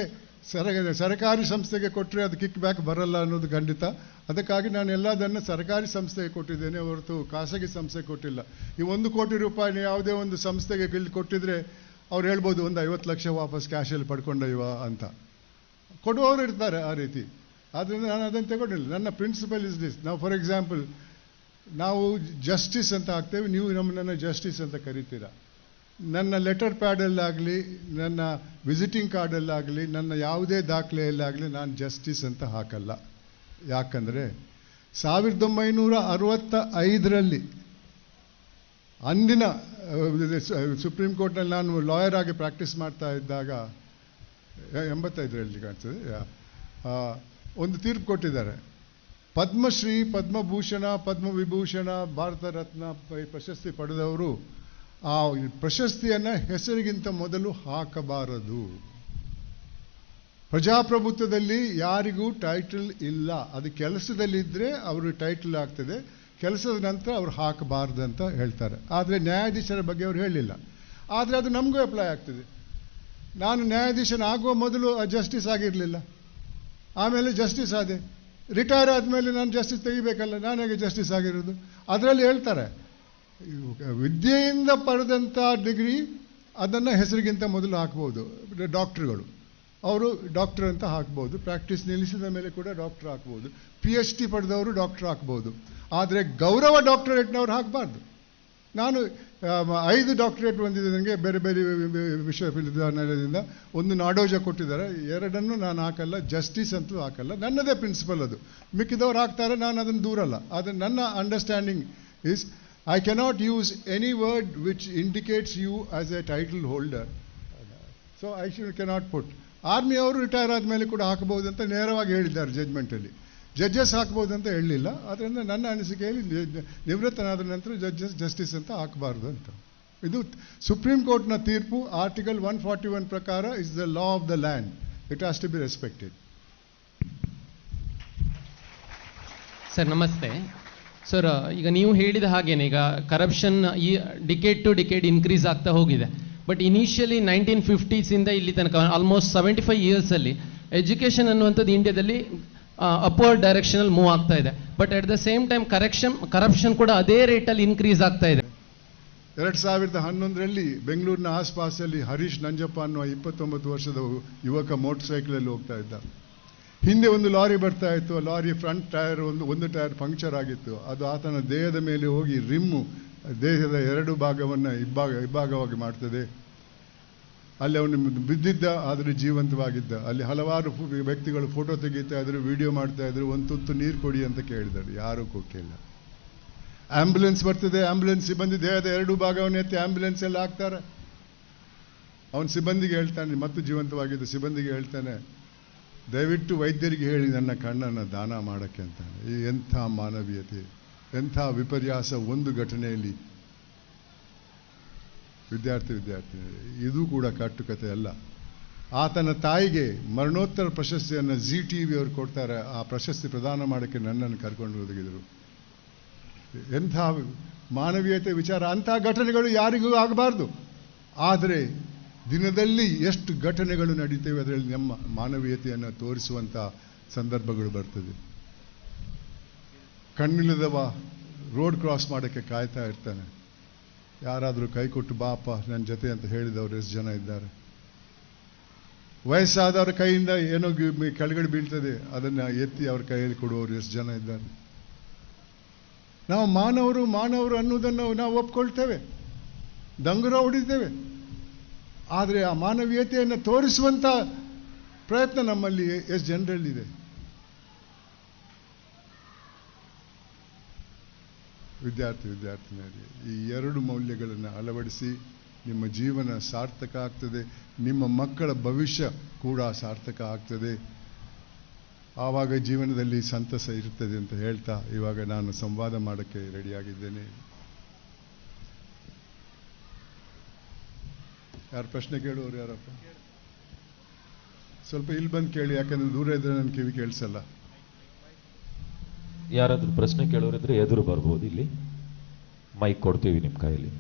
ಸರ್ಕಾರಿ ಸಂಸ್ಥೆಗೆ ಕೊಟ್ಟರೆ ಅದು ಕಿಕ್ ಬ್ಯಾಕ್ ಬರಲ್ಲ ಅನ್ನೋದು ಖಂಡಿತ. ಅದಕ್ಕಾಗಿ ನಾನು ಎಲ್ಲದನ್ನು ಸರ್ಕಾರಿ ಸಂಸ್ಥೆಗೆ ಕೊಟ್ಟಿದ್ದೇನೆ ಹೊರತು ಖಾಸಗಿ ಸಂಸ್ಥೆಗೆ ಕೊಟ್ಟಿಲ್ಲ. ಈ 1 ಕೋಟಿ ರೂಪಾಯಿ ಯಾವುದೇ ಒಂದು ಸಂಸ್ಥೆಗೆ ಇಲ್ಲಿ ಕೊಟ್ಟಿದ್ರೆ ಅವ್ರು ಹೇಳ್ಬೋದು ಒಂದು 50 ಲಕ್ಷ ವಾಪಸ್ ಕ್ಯಾಶಲ್ಲಿ ಪಡ್ಕೊಂಡಯ್ಯವ ಅಂತ. ಕೊಡುವವರು ಇರ್ತಾರೆ ಆ ರೀತಿ. ಆದ್ದರಿಂದ ನಾನು ಅದನ್ನು ತಗೊಂಡಿಲ್ಲ. ನನ್ನ ಪ್ರಿನ್ಸಿಪಲ್ ಇಸ್ ದಿಸ್. ನಾವು ಫಾರ್ ಎಕ್ಸಾಂಪಲ್ ನಾವು ಜಸ್ಟಿಸ್ ಅಂತ ಹಾಕ್ತೇವೆ, ನೀವು ನಮ್ಮನ್ನು ಜಸ್ಟಿಸ್ ಅಂತ ಕರಿತೀರಾ. ನನ್ನ ಲೆಟರ್ ಪ್ಯಾಡಲ್ಲಾಗಲಿ, ನನ್ನ ವಿಸಿಟಿಂಗ್ ಕಾರ್ಡಲ್ಲಾಗಲಿ, ನನ್ನ ಯಾವುದೇ ದಾಖಲೆಯಲ್ಲಾಗಲಿ ನಾನು ಜಸ್ಟಿಸ್ ಅಂತ ಹಾಕಲ್ಲ. ಯಾಕಂದರೆ 1965ರಲ್ಲಿ ಅಂದಿನ ಸುಪ್ರೀಂ ಕೋರ್ಟ್ನಲ್ಲಿ ನಾನು ಲಾಯರ್ ಆಗಿ ಪ್ರಾಕ್ಟೀಸ್ ಮಾಡ್ತಾ ಇದ್ದಾಗ, 85ರಲ್ಲಿ ಕಾಣ್ತದೆ, ಒಂದು ತೀರ್ಪು ಕೊಟ್ಟಿದ್ದಾರೆ. ಪದ್ಮಶ್ರೀ, ಪದ್ಮಭೂಷಣ, ಪದ್ಮವಿಭೂಷಣ, ಭಾರತ ರತ್ನ ಪ್ರಶಸ್ತಿ ಪಡೆದವರು ಆ ಪ್ರಶಸ್ತಿಯನ್ನು ಹೆಸರಿಗಿಂತ ಮೊದಲು ಹಾಕಬಾರದು. ಪ್ರಜಾಪ್ರಭುತ್ವದಲ್ಲಿ ಯಾರಿಗೂ ಟೈಟಲ್ ಇಲ್ಲ. ಅದು ಕೆಲಸದಲ್ಲಿದ್ದರೆ ಅವರು ಟೈಟಲ್ ಆಗ್ತದೆ, ಕೆಲಸದ ನಂತರ ಅವ್ರು ಹಾಕಬಾರ್ದು ಅಂತ ಹೇಳ್ತಾರೆ. ಆದರೆ ನ್ಯಾಯಾಧೀಶರ ಬಗ್ಗೆ ಅವ್ರು ಹೇಳಿಲ್ಲ. ಆದರೆ ಅದು ನಮಗೂ ಅಪ್ಲೈ ಆಗ್ತದೆ. ನಾನು ನ್ಯಾಯಾಧೀಶನಾಗುವ ಮೊದಲು ಜಸ್ಟಿಸ್ ಆಗಿರಲಿಲ್ಲ, ಆಮೇಲೆ ಜಸ್ಟಿಸ್ ಆದೆ. ರಿಟೈರ್ ಆದಮೇಲೆ ನಾನು ಜಸ್ಟಿಸ್ ತೆಗಿಬೇಕಲ್ಲ, ನಾನು ಹೇಗೆ ಜಸ್ಟಿಸ್ ಆಗಿರೋದು? ಅದರಲ್ಲಿ ಹೇಳ್ತಾರೆ, ವಿದ್ಯೆಯಿಂದ ಪಡೆದಂಥ ಡಿಗ್ರಿ ಅದನ್ನು ಹೆಸರಿಗಿಂತ ಮೊದಲು ಹಾಕ್ಬೋದು. ಡಾಕ್ಟ್ರುಗಳು ಅವರು ಡಾಕ್ಟರ್ ಅಂತ ಹಾಕ್ಬೋದು, ಪ್ರಾಕ್ಟೀಸ್ ನಿಲ್ಲಿಸಿದ ಮೇಲೆ ಕೂಡ ಡಾಕ್ಟರ್ ಹಾಕ್ಬೋದು. PhD ಪಡೆದವರು ಡಾಕ್ಟರ್ ಹಾಕ್ಬೋದು. ಆದರೆ ಗೌರವ ಡಾಕ್ಟರೇಟ್ನವ್ರು ಹಾಕಬಾರ್ದು. ನಾನು 5 ಡಾಕ್ಟರೇಟ್ ಹೊಂದಿದೆ ನನಗೆ, ಬೇರೆ ಬೇರೆ ವಿಶ್ವವಿದ್ಯಾನಿಲಯದಿಂದ. ಒಂದು ನಾಡೋಜ ಕೊಟ್ಟಿದ್ದಾರೆ, 2 ನಾನು ಹಾಕಲ್ಲ, ಜಸ್ಟಿಸ್ ಅಂತೂ ಹಾಕಲ್ಲ. ನನ್ನದೇ ಪ್ರಿನ್ಸಿಪಲ್ ಅದು. ಮಿಕ್ಕಿದವ್ರು ಹಾಕ್ತಾರೆ, ನಾನು ಅದನ್ನು ದೂರಲ್ಲ. ಆದರೆ ನನ್ನ understanding is I cannot use any word which indicates you as a title holder. So I cannot put. Army ಅವರು ರಿಟೈರ್ ಆದಮೇಲೆ ಕೂಡ ಹಾಕಬಹುದು ಅಂತ ನೇರವಾಗಿ ಹೇಳಿದ್ದಾರೆ ಜಡ್ಜ್ಮೆಂಟಲ್ಲಿ. ಜಡ್ಜಸ್ ಹಾಕ್ಬೋದು ಅಂತ ಹೇಳಲಿಲ್ಲ. ಆದ್ದರಿಂದ ನನ್ನ ಅನಿಸಿಕೆಯಲ್ಲಿ ನಿವೃತ್ತನಾದ ನಂತರ ಜಸ್ಟಿಸ್ ಅಂತ ಹಾಕಬಾರ್ದು ಅಂತ. ಇದು ಸುಪ್ರೀಂ ಕೋರ್ಟ್ನ ತೀರ್ಪು. ಆರ್ಟಿಕಲ್ 141 ಪ್ರಕಾರ is the law of the land. It has to be respected. Sir ನಮಸ್ತೆ. ಸರ್, ಈಗ ನೀವು ಹೇಳಿದ ಹಾಗೇನೆ ಈಗ ಕರಪ್ಷನ್ ಈ ಡಿಕೇಡ್ ಟು ಡಿಕೇಡ್ ಇನ್ಕ್ರೀಸ್ ಆಗ್ತಾ ಹೋಗಿದೆ. ಬಟ್ ಇನಿಷಿಯಲಿ 1950s ಇಂದ ಇಲ್ಲಿ ತನಕ ಆಲ್ಮೋಸ್ಟ್ 75 ಇಯರ್ಸಲ್ಲಿ ಎಜುಕೇಷನ್ ಅನ್ನುವಂಥದ್ದು ಇಂಡಿಯಾದಲ್ಲಿ ಅಪ್ವರ್ಡ್ ಡೈರೆಕ್ಷನಲ್ಲಿ ಮೂವ್ ಆಗ್ತಾ ಇದೆ. But at the same time corruption ಕೂಡ ಅದೇ ರೇಟಲ್ಲಿ ಇನ್ಕ್ರೀಸ್ ಆಗ್ತಾ ಇದೆ. 2011ರಲ್ಲಿ ಬೆಂಗಳೂರಿನ ಆಸ್ಪಾಸಲ್ಲಿ ಹರೀಶ್ ನಂಜಪ್ಪ ಅನ್ನುವ 29 ವರ್ಷದ ಯುವಕ ಮೋಟರ್ ಸೈಕಲಲ್ಲಿ ಹೋಗ್ತಾ ಇದ್ದ. ಹಿಂದೆ ಒಂದು ಲಾರಿ ಬರ್ತಾ ಇತ್ತು. ಆ ಲಾರಿ ಫ್ರಂಟ್ ಟೈರ್ ಒಂದು ಟೈರ್ ಪಂಕ್ಚರ್ ಆಗಿತ್ತು. ಅದು ಆತನ ದೇಹದ ಮೇಲೆ ಹೋಗಿ ರಿಮ್ಮು ದೇಹದ 2 ಭಾಗವನ್ನು ಇಬ್ಬಾಗವಾಗಿ ಮಾಡ್ತದೆ. ಅಲ್ಲಿ ಅವನು ಬಿದ್ದಿದ್ದ, ಆದರೆ ಜೀವಂತವಾಗಿದ್ದ. ಅಲ್ಲಿ ಹಲವಾರು ವ್ಯಕ್ತಿಗಳು ಫೋಟೋ ತೆಗಿತಾ ಇದ್ರು, ವಿಡಿಯೋ ಮಾಡ್ತಾ ಇದ್ರು. ಒಂದು ತುತ್ತು ನೀರು ಕೊಡಿ ಅಂತ ಕೇಳಿದರು, ಯಾರೂ ಕೊಟ್ಟಿಲ್ಲ. ಆಂಬ್ಯುಲೆನ್ಸ್ ಬರ್ತದೆ, ಆಂಬ್ಯುಲೆನ್ಸ್ ಸಿಬ್ಬಂದಿ ದೇಹದ 2 ಭಾಗವನ್ನು ಎತ್ತಿ ಆಂಬ್ಯುಲೆನ್ಸ್ ಎಲ್ಲ ಹಾಕ್ತಾರೆ. ಅವನು ಸಿಬ್ಬಂದಿಗೆ ಹೇಳ್ತಾನೆ, ಮತ್ತು ಜೀವಂತವಾಗಿದ್ದ ಸಿಬ್ಬಂದಿಗೆ ಹೇಳ್ತಾನೆ, ದಯವಿಟ್ಟು ವೈದ್ಯರಿಗೆ ಹೇಳಿ ನನ್ನ ಕಣ್ಣನ್ನು ದಾನ ಮಾಡೋಕ್ಕೆ ಅಂತ. ಈ ಎಂಥ ಮಾನವೀಯತೆ, ಎಂಥ ವಿಪರ್ಯಾಸ ಒಂದು ಘಟನೆಯಲ್ಲಿ. ವಿದ್ಯಾರ್ಥಿ ಇದು ಕೂಡ ಕಟ್ಟುಕತೆ ಅಲ್ಲ. ಆತನ ತಾಯಿಗೆ ಮರಣೋತ್ತರ ಪ್ರಶಸ್ತಿಯನ್ನು ZTV ಅವರು ಕೊಡ್ತಾರೆ. ಆ ಪ್ರಶಸ್ತಿ ಪ್ರದಾನ ಮಾಡೋಕ್ಕೆ ನನ್ನನ್ನು ಕರ್ಕೊಂಡು ಹೋಗಿದ್ರು. ಎಂಥ ಮಾನವೀಯತೆ ವಿಚಾರ. ಅಂಥ ಘಟನೆಗಳು ಯಾರಿಗೂ ಆಗಬಾರ್ದು. ಆದರೆ ದಿನದಲ್ಲಿ ಎಷ್ಟು ಘಟನೆಗಳು ನಡೀತೇವೆ, ಅದರಲ್ಲಿ ನಮ್ಮ ಮಾನವೀಯತೆಯನ್ನು ತೋರಿಸುವಂಥ ಸಂದರ್ಭಗಳು ಬರ್ತದೆ. ಕಣ್ಣಿಲ್ಲದವ ರೋಡ್ ಕ್ರಾಸ್ ಮಾಡೋಕ್ಕೆ ಕಾಯ್ತಾ ಇರ್ತಾನೆ. ಯಾರಾದರೂ ಕೈ ಕೊಟ್ಟು ಬಾಪ ನನ್ನ ಜೊತೆ ಅಂತ ಹೇಳಿದವರು ಎಷ್ಟು ಜನ ಇದ್ದಾರೆ? ವಯಸ್ಸಾದವ್ರ ಕೈಯಿಂದ ಏನೋ ಕೆಳಗಡೆ ಬೀಳ್ತದೆ, ಅದನ್ನು ಎತ್ತಿ ಅವ್ರ ಕೈಯಲ್ಲಿ ಕೊಡುವವರು ಎಷ್ಟು ಜನ ಇದ್ದಾರೆ? ನಾವು ಮಾನವರು ಅನ್ನೋದನ್ನು ನಾವು ಒಪ್ಕೊಳ್ತೇವೆ, ಡಂಗುರ ಹೊಡಿತೇವೆ. ಆದರೆ ಆ ಮಾನವೀಯತೆಯನ್ನು ತೋರಿಸುವಂಥ ಪ್ರಯತ್ನ ನಮ್ಮಲ್ಲಿ ಎಷ್ಟು ಜನರಲ್ಲಿದೆ? ವಿದ್ಯಾರ್ಥಿನಿಯರಿಗೆ ಈ ಎರಡು ಮೌಲ್ಯಗಳನ್ನು ಅಳವಡಿಸಿ ನಿಮ್ಮ ಜೀವನ ಸಾರ್ಥಕ ಆಗ್ತದೆ, ನಿಮ್ಮ ಮಕ್ಕಳ ಭವಿಷ್ಯ ಕೂಡ ಸಾರ್ಥಕ ಆಗ್ತದೆ. ಆವಾಗ ಜೀವನದಲ್ಲಿ ಸಂತಸ ಇರ್ತದೆ ಅಂತ ಹೇಳ್ತಾ ಇವಾಗ ನಾನು ಸಂವಾದ ಮಾಡೋಕ್ಕೆ ರೆಡಿಯಾಗಿದ್ದೇನೆ. ಯಾರು ಪ್ರಶ್ನೆ ಕೇಳುವವರು ಯಾರಪ್ಪ? ಸ್ವಲ್ಪ ಇಲ್ಲಿ ಬಂದು ಕೇಳಿ, ಯಾಕಂದ್ರೆ ದೂರ ಇದ್ರೆ ನನ್ನ ಕಿವಿ ಕೇಳಿಸಲ್ಲ. ಯಾರಾದ್ರೂ ಪ್ರಶ್ನೆ ಕೇಳೋರಿದ್ರೆ ಎದುರು ಬರ್ಬೋದು, ಇಲ್ಲಿ ಮೈಕ್ ಕೊಡ್ತೀವಿ ನಿಮ್ಮ ಕೈಯಲ್ಲಿ.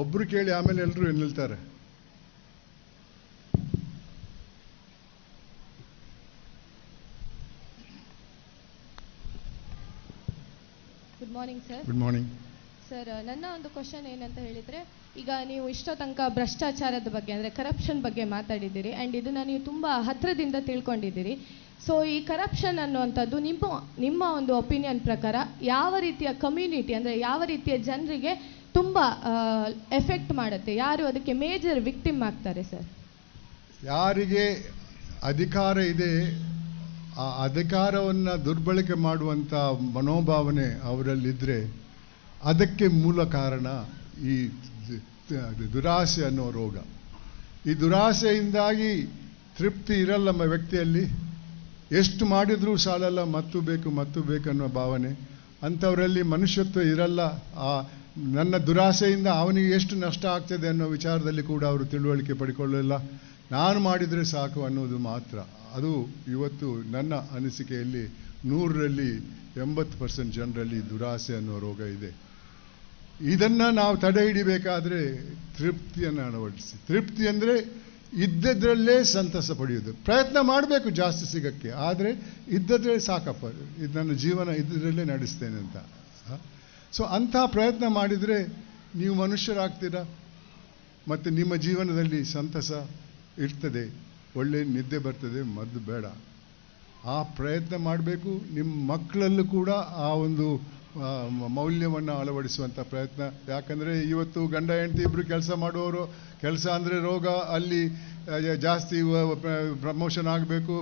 ಒಬ್ರು ಕೇಳಿ ಆಮೇಲೆ ಎಲ್ಲರೂ ನಿಲ್ತಾರೆ. Good morning sir. Good morning sir, ನನ್ನ ಒಂದು ಕ್ವಶನ್ ಏನಂತ ಹೇಳಿದ್ರೆ, ಈಗ ನೀವು ಇಷ್ಟೋ ತನಕ ಭ್ರಷ್ಟಾಚಾರದ ಬಗ್ಗೆ ಅಂದರೆ ಕರಪ್ಷನ್ ಬಗ್ಗೆ ಮಾತಾಡಿದ್ದೀರಿ, ಆ್ಯಂಡ್ ಇದನ್ನು ನೀವು ತುಂಬ ಹತ್ತಿರದಿಂದ ತಿಳ್ಕೊಂಡಿದ್ದೀರಿ. ಸೊ ಈ ಕರಪ್ಷನ್ ಅನ್ನುವಂಥದ್ದು ನಿಮ್ಮ ಒಂದು ಒಪಿನಿಯನ್ ಪ್ರಕಾರ ಯಾವ ರೀತಿಯ ಕಮ್ಯುನಿಟಿ, ಅಂದರೆ ಯಾವ ರೀತಿಯ ಜನರಿಗೆ ತುಂಬ ಎಫೆಕ್ಟ್ ಮಾಡುತ್ತೆ? ಯಾರು ಅದಕ್ಕೆ ಮೇಜರ್ ವಿಕ್ಟಿಮ್ ಆಗ್ತಾರೆ ಸರ್? ಯಾರಿಗೆ ಅಧಿಕಾರ ಇದೆ, ಆ ಅಧಿಕಾರವನ್ನು ದುರ್ಬಳಕೆ ಮಾಡುವಂಥ ಮನೋಭಾವನೆ ಅವರಲ್ಲಿದ್ದರೆ ಅದಕ್ಕೆ ಮೂಲ ಕಾರಣ ಈ ದುರಾಸೆ ಅನ್ನೋ ರೋಗ. ಈ ದುರಾಸೆಯಿಂದಾಗಿ ತೃಪ್ತಿ ಇರಲ್ಲ ನಮ್ಮ ವ್ಯಕ್ತಿಯಲ್ಲಿ. ಎಷ್ಟು ಮಾಡಿದ್ರೂ ಸಾಲಲ್ಲ, ಮತ್ತು ಬೇಕು ಅನ್ನೋ ಭಾವನೆ. ಅಂಥವರಲ್ಲಿ ಮನುಷ್ಯತ್ವ ಇರಲ್ಲ. ನನ್ನ ದುರಾಸೆಯಿಂದ ಅವನಿಗೆ ಎಷ್ಟು ನಷ್ಟ ಆಗ್ತದೆ ಅನ್ನೋ ವಿಚಾರದಲ್ಲಿ ಕೂಡ ಅವರು ತಿಳುವಳಿಕೆ ಪಡ್ಕೊಳ್ಳಲ್ಲ. ನಾನು ಮಾಡಿದರೆ ಸಾಕು ಅನ್ನೋದು ಮಾತ್ರ. ಅದು ಇವತ್ತು ನನ್ನ ಅನಿಸಿಕೆಯಲ್ಲಿ 100ರಲ್ಲಿ 80% ಜನರಲ್ಲಿ ದುರಾಸೆ ಅನ್ನೋ ರೋಗ ಇದೆ. ಇದನ್ನು ನಾವು ತಡೆ ಹಿಡಿಬೇಕಾದ್ರೆ ತೃಪ್ತಿಯನ್ನು ಅಳವಡಿಸಿ. ತೃಪ್ತಿ ಅಂದರೆ ಇದ್ದದ್ರಲ್ಲೇ ಸಂತಸ ಪಡೆಯೋದು. ಪ್ರಯತ್ನ ಮಾಡಬೇಕು ಜಾಸ್ತಿ ಸಿಗಕ್ಕೆ, ಆದರೆ ಇದ್ದದ್ರೇ ಸಾಕಪ್ಪ, ಇದು ನನ್ನ ಜೀವನ ಇದ್ದದ್ರಲ್ಲೇ ನಡೆಸ್ತೇನೆ ಅಂತ. ಸೊ ಅಂಥ ಪ್ರಯತ್ನ ಮಾಡಿದರೆ ನೀವು ಮನುಷ್ಯರಾಗ್ತೀರಾ, ಮತ್ತು ನಿಮ್ಮ ಜೀವನದಲ್ಲಿ ಸಂತಸ ಇರ್ತದೆ, ಒಳ್ಳೆ ನಿದ್ದೆ ಬರ್ತದೆ, ಮದ್ದು ಬೇಡ. ಆ ಪ್ರಯತ್ನ ಮಾಡಬೇಕು. ನಿಮ್ಮ ಮಕ್ಕಳಲ್ಲೂ ಕೂಡ ಆ ಒಂದು ಮೌಲ್ಯವನ್ನು ಅಳವಡಿಸುವಂಥ ಪ್ರಯತ್ನ. ಯಾಕಂದರೆ ಇವತ್ತು ಗಂಡ ಹೆಂಡತಿ ಇಬ್ಬರು ಕೆಲಸ ಮಾಡುವವರು, ಕೆಲಸ ಅಂದರೆ ರೋಗ, ಅಲ್ಲಿ ಜಾಸ್ತಿ ಪ್ರಮೋಷನ್ ಆಗಬೇಕು,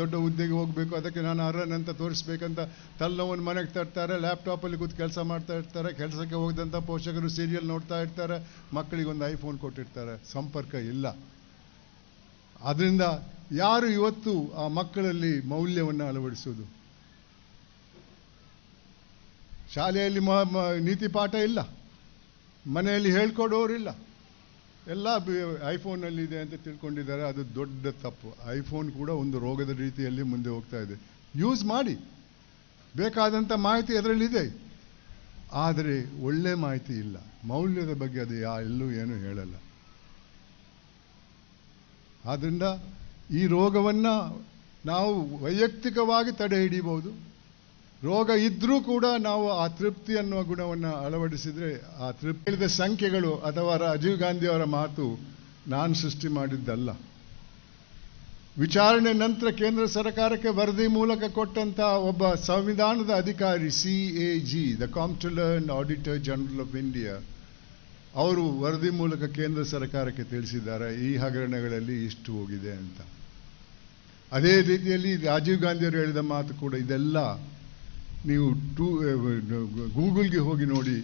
ದೊಡ್ಡ ಹುದ್ದೆಗೆ ಹೋಗಬೇಕು, ಅದಕ್ಕೆ ನಾನು ಅರ್ಹನಂತ ತೋರಿಸ್ಬೇಕಂತ ತಲೆನೋವನ್ನು ಮನೆಗೆ ತರ್ತಾರೆ, ಲ್ಯಾಪ್ಟಾಪಲ್ಲಿ ಕೂತು ಕೆಲಸ ಮಾಡ್ತಾ ಇರ್ತಾರೆ. ಕೆಲಸಕ್ಕೆ ಹೋಗದಂಥ ಪೋಷಕರು ಸೀರಿಯಲ್ ನೋಡ್ತಾ ಇರ್ತಾರೆ, ಮಕ್ಕಳಿಗೊಂದು ಐಫೋನ್ ಕೊಟ್ಟಿರ್ತಾರೆ, ಸಂಪರ್ಕ ಇಲ್ಲ. ಅದರಿಂದ ಯಾರು ಇವತ್ತು ಆ ಮಕ್ಕಳಲ್ಲಿ ಮೌಲ್ಯವನ್ನು ಅಳವಡಿಸೋದು? ಶಾಲೆಯಲ್ಲಿ ನೀತಿ ಪಾಠ ಇಲ್ಲ, ಮನೆಯಲ್ಲಿ ಹೇಳ್ಕೊಡೋರಿಲ್ಲ, ಎಲ್ಲ ಐಫೋನಲ್ಲಿದೆ ಅಂತ ತಿಳ್ಕೊಂಡಿದ್ದಾರೆ. ಅದು ದೊಡ್ಡ ತಪ್ಪು. ಐಫೋನ್ ಕೂಡ ಒಂದು ರೋಗದ ರೀತಿಯಲ್ಲಿ ಮುಂದೆ ಹೋಗ್ತಾ ಇದೆ. ಯೂಸ್ ಮಾಡಿ, ಬೇಕಾದಂಥ ಮಾಹಿತಿ ಅದರಲ್ಲಿದೆ, ಆದರೆ ಒಳ್ಳೆ ಮಾಹಿತಿ ಇಲ್ಲ. ಮೌಲ್ಯದ ಬಗ್ಗೆ ಅದು ಎಲ್ಲೂ ಏನೂ ಹೇಳಲ್ಲ. ಆದ್ದರಿಂದ ಈ ರೋಗವನ್ನು ನಾವು ವೈಯಕ್ತಿಕವಾಗಿ ತಡೆ ಹಿಡಿಬಹುದು. ರೋಗ ಇದ್ದರೂ ಕೂಡ ನಾವು ಆ ತೃಪ್ತಿ ಅನ್ನುವ ಗುಣವನ್ನು ಅಳವಡಿಸಿದರೆ ಆ ತೃಪ್ತಿ. ಹೇಳಿದ ಸಂಖ್ಯೆಗಳು ಅಥವಾ ರಾಜೀವ್ ಗಾಂಧಿಯವರ ಮಾತು ನಾನು ಸೃಷ್ಟಿ ಮಾಡಿದ್ದಲ್ಲ. ವಿಚಾರಣೆ ನಂತರ ಕೇಂದ್ರ ಸರ್ಕಾರಕ್ಕೆ ವರದಿ ಮೂಲಕ ಕೊಟ್ಟಂಥ ಒಬ್ಬ ಸಂವಿಧಾನದ ಅಧಿಕಾರಿ, CAG, the comptroller and auditor general of India, ಅವರು ವರದಿ ಮೂಲಕ ಕೇಂದ್ರ ಸರ್ಕಾರಕ್ಕೆ ತಿಳಿಸಿದ್ದಾರೆ ಈ ಹಗರಣಗಳಲ್ಲಿ ಇಷ್ಟು ಹೋಗಿದೆ ಅಂತ. ಅದೇ ರೀತಿಯಲ್ಲಿ ರಾಜೀವ್ ಗಾಂಧಿಯವರು ಹೇಳಿದ ಮಾತು ಕೂಡ ಇದೆಲ್ಲ ನೀವು ಗೂಗಲ್ಗೆ ಹೋಗಿ ನೋಡಿ,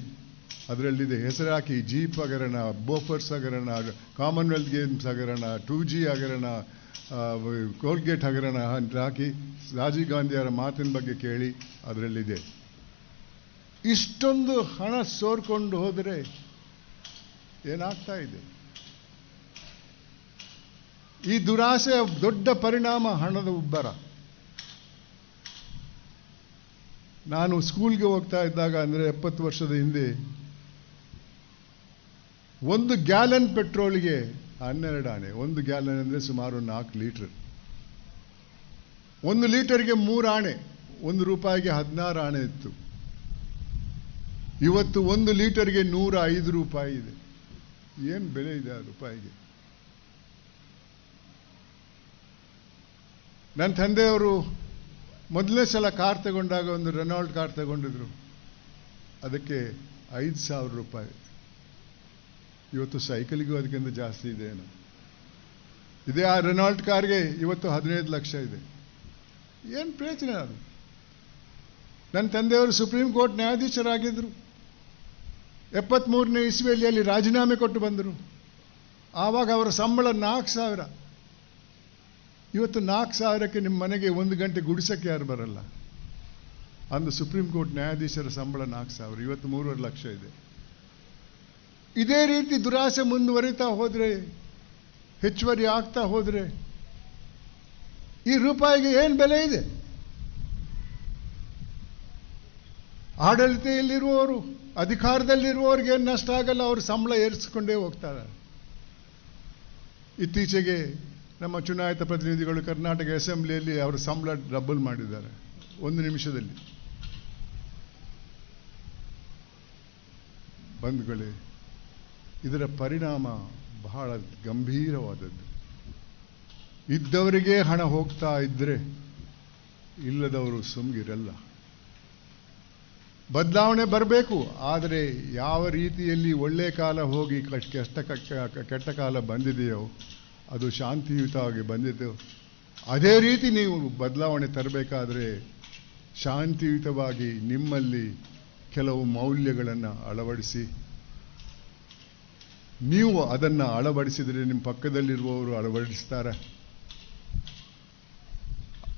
ಅದರಲ್ಲಿದೆ. ಹೆಸರು ಹಾಕಿ, ಜೀಪ್ ಹಗರಣ, ಬೋಫರ್ಸ್ ಹಗರಣ, ಕಾಮನ್ವೆಲ್ತ್ ಗೇಮ್ಸ್ ಹಗರಣ, 2G ಹಗರಣ, ಕೋಲ್ಗೇಟ್ ಹಗರಣ ಹಾಕಿ ರಾಜೀವ್ ಗಾಂಧಿಯವರ ಮಾತಿನ ಬಗ್ಗೆ ಕೇಳಿ ಅದರಲ್ಲಿದೆ. ಇಷ್ಟೊಂದು ಹಣ ಸೋರ್ಕೊಂಡು ಹೋದರೆ ಏನಾಗ್ತಾ ಇದೆ? ಈ ದುರಾಸೆಯ ದೊಡ್ಡ ಪರಿಣಾಮ ಹಣದ ಉಬ್ಬರ. ನಾನು ಸ್ಕೂಲ್ಗೆ ಹೋಗ್ತಾ ಇದ್ದಾಗ, ಅಂದರೆ 70 ವರ್ಷದ ಹಿಂದೆ, 1 ಗ್ಯಾಲನ್ ಪೆಟ್ರೋಲ್ಗೆ 12 ಆಣೆ. 1 ಗ್ಯಾಲನ್ ಅಂದರೆ ಸುಮಾರು 4 ಲೀಟರ್. 1 ಲೀಟರ್ಗೆ 3 ಆಣೆ. 1 ರೂಪಾಯಿಗೆ 16 ಆಣೆ ಇತ್ತು. ಇವತ್ತು 1 ಲೀಟರ್ಗೆ 105 ರೂಪಾಯಿ ಇದೆ. ಏನು ಬೆಲೆ ಇದೆ ಆ ರೂಪಾಯಿಗೆ? ನನ್ನ ತಂದೆಯವರು ಮೊದಲನೇ ಸಲ ಕಾರ್ ತಗೊಂಡಾಗ ಒಂದು ರೆನಾಲ್ಡ್ ಕಾರ್ ತಗೊಂಡಿದ್ರು. ಅದಕ್ಕೆ 5,000 ರೂಪಾಯಿ. ಇವತ್ತು ಸೈಕಲ್ಗೂ ಅದಕ್ಕಿಂತ ಜಾಸ್ತಿ ಇದೆ ಏನೋ. ಇದೇ ಆ ರೆನಾಲ್ಡ್ ಕಾರ್ಗೆ ಇವತ್ತು 15 ಲಕ್ಷ ಇದೆ. ಏನು ಪ್ರಯೋಜನ ಅದು? ನನ್ನ ತಂದೆಯವರು ಸುಪ್ರೀಂ ಕೋರ್ಟ್ ನ್ಯಾಯಾಧೀಶರಾಗಿದ್ದರು. 73ನೇ ಇಸ್ವಿಯಲ್ಲಿ ಅಲ್ಲಿ ರಾಜೀನಾಮೆ ಕೊಟ್ಟು ಬಂದರು. ಆವಾಗ ಅವರ ಸಂಬಳ 4,000. ಇವತ್ತು 4,000ಕ್ಕೆ ನಿಮ್ಮ ಮನೆಗೆ 1 ಗಂಟೆ ಗುಡಿಸಕ್ಕೆ ಯಾರು ಬರಲ್ಲ. ಅಂದು ಸುಪ್ರೀಂ ಕೋರ್ಟ್ ನ್ಯಾಯಾಧೀಶರ ಸಂಬಳ 4,000. ಇವತ್ತು 3.5 ಲಕ್ಷ ಇದೆ. ಇದೇ ರೀತಿ ದುರಾಸೆ ಮುಂದುವರಿತಾ ಹೋದರೆ, ಹೆಚ್ಚುವರಿ ಆಗ್ತಾ ಹೋದರೆ, ಈ ರೂಪಾಯಿಗೆ ಏನು ಬೆಲೆ ಇದೆ? ಆಡಳಿತೆಯಲ್ಲಿರುವವರು, ಅಧಿಕಾರದಲ್ಲಿರುವವರಿಗೆ ಏನು ನಷ್ಟ ಆಗಲ್ಲ, ಅವರು ಸಂಬಳ ಏರಿಸಿಕೊಂಡೇ ಹೋಗ್ತಾರೆ. ಇತ್ತೀಚೆಗೆ ನಮ್ಮ ಚುನಾಯಿತ ಪ್ರತಿನಿಧಿಗಳು ಕರ್ನಾಟಕ ಅಸೆಂಬ್ಲಿಯಲ್ಲಿ ಅವರ ಸಂಬಳ ಡಬಲ್ ಮಾಡಿದ್ದಾರೆ 1 ನಿಮಿಷದಲ್ಲಿ. ಬಂಧುಗಳೇ, ಇದರ ಪರಿಣಾಮ ಬಹಳ ಗಂಭೀರವಾದದ್ದು. ಇದ್ದವರಿಗೆ ಹಣ ಹೋಗ್ತಾ ಇದ್ದರೆ ಇಲ್ಲದವರು ಸುಮ್ಗಿರಲ್ಲ. ಬದಲಾವಣೆ ಬರಬೇಕು. ಆದರೆ ಯಾವ ರೀತಿಯಲ್ಲಿ ಒಳ್ಳೆ ಕಾಲ ಹೋಗಿ ಕೆಟ್ಟ ಕಾಲ ಬಂದಿದೆಯೋ, ಅದು ಶಾಂತಿಯುತವಾಗಿ ಬಂದಿದೆಯೋ, ಅದೇ ರೀತಿ ನೀವು ಬದಲಾವಣೆ ತರಬೇಕಾದ್ರೆ ಶಾಂತಿಯುತವಾಗಿ ನಿಮ್ಮಲ್ಲಿ ಕೆಲವು ಮೌಲ್ಯಗಳನ್ನು ಅಳವಡಿಸಿ, ನೀವು ಅದನ್ನು ಅಳವಡಿಸಿದರೆ ನಿಮ್ಮ ಪಕ್ಕದಲ್ಲಿರುವವರು ಅಳವಡಿಸ್ತಾರೆ.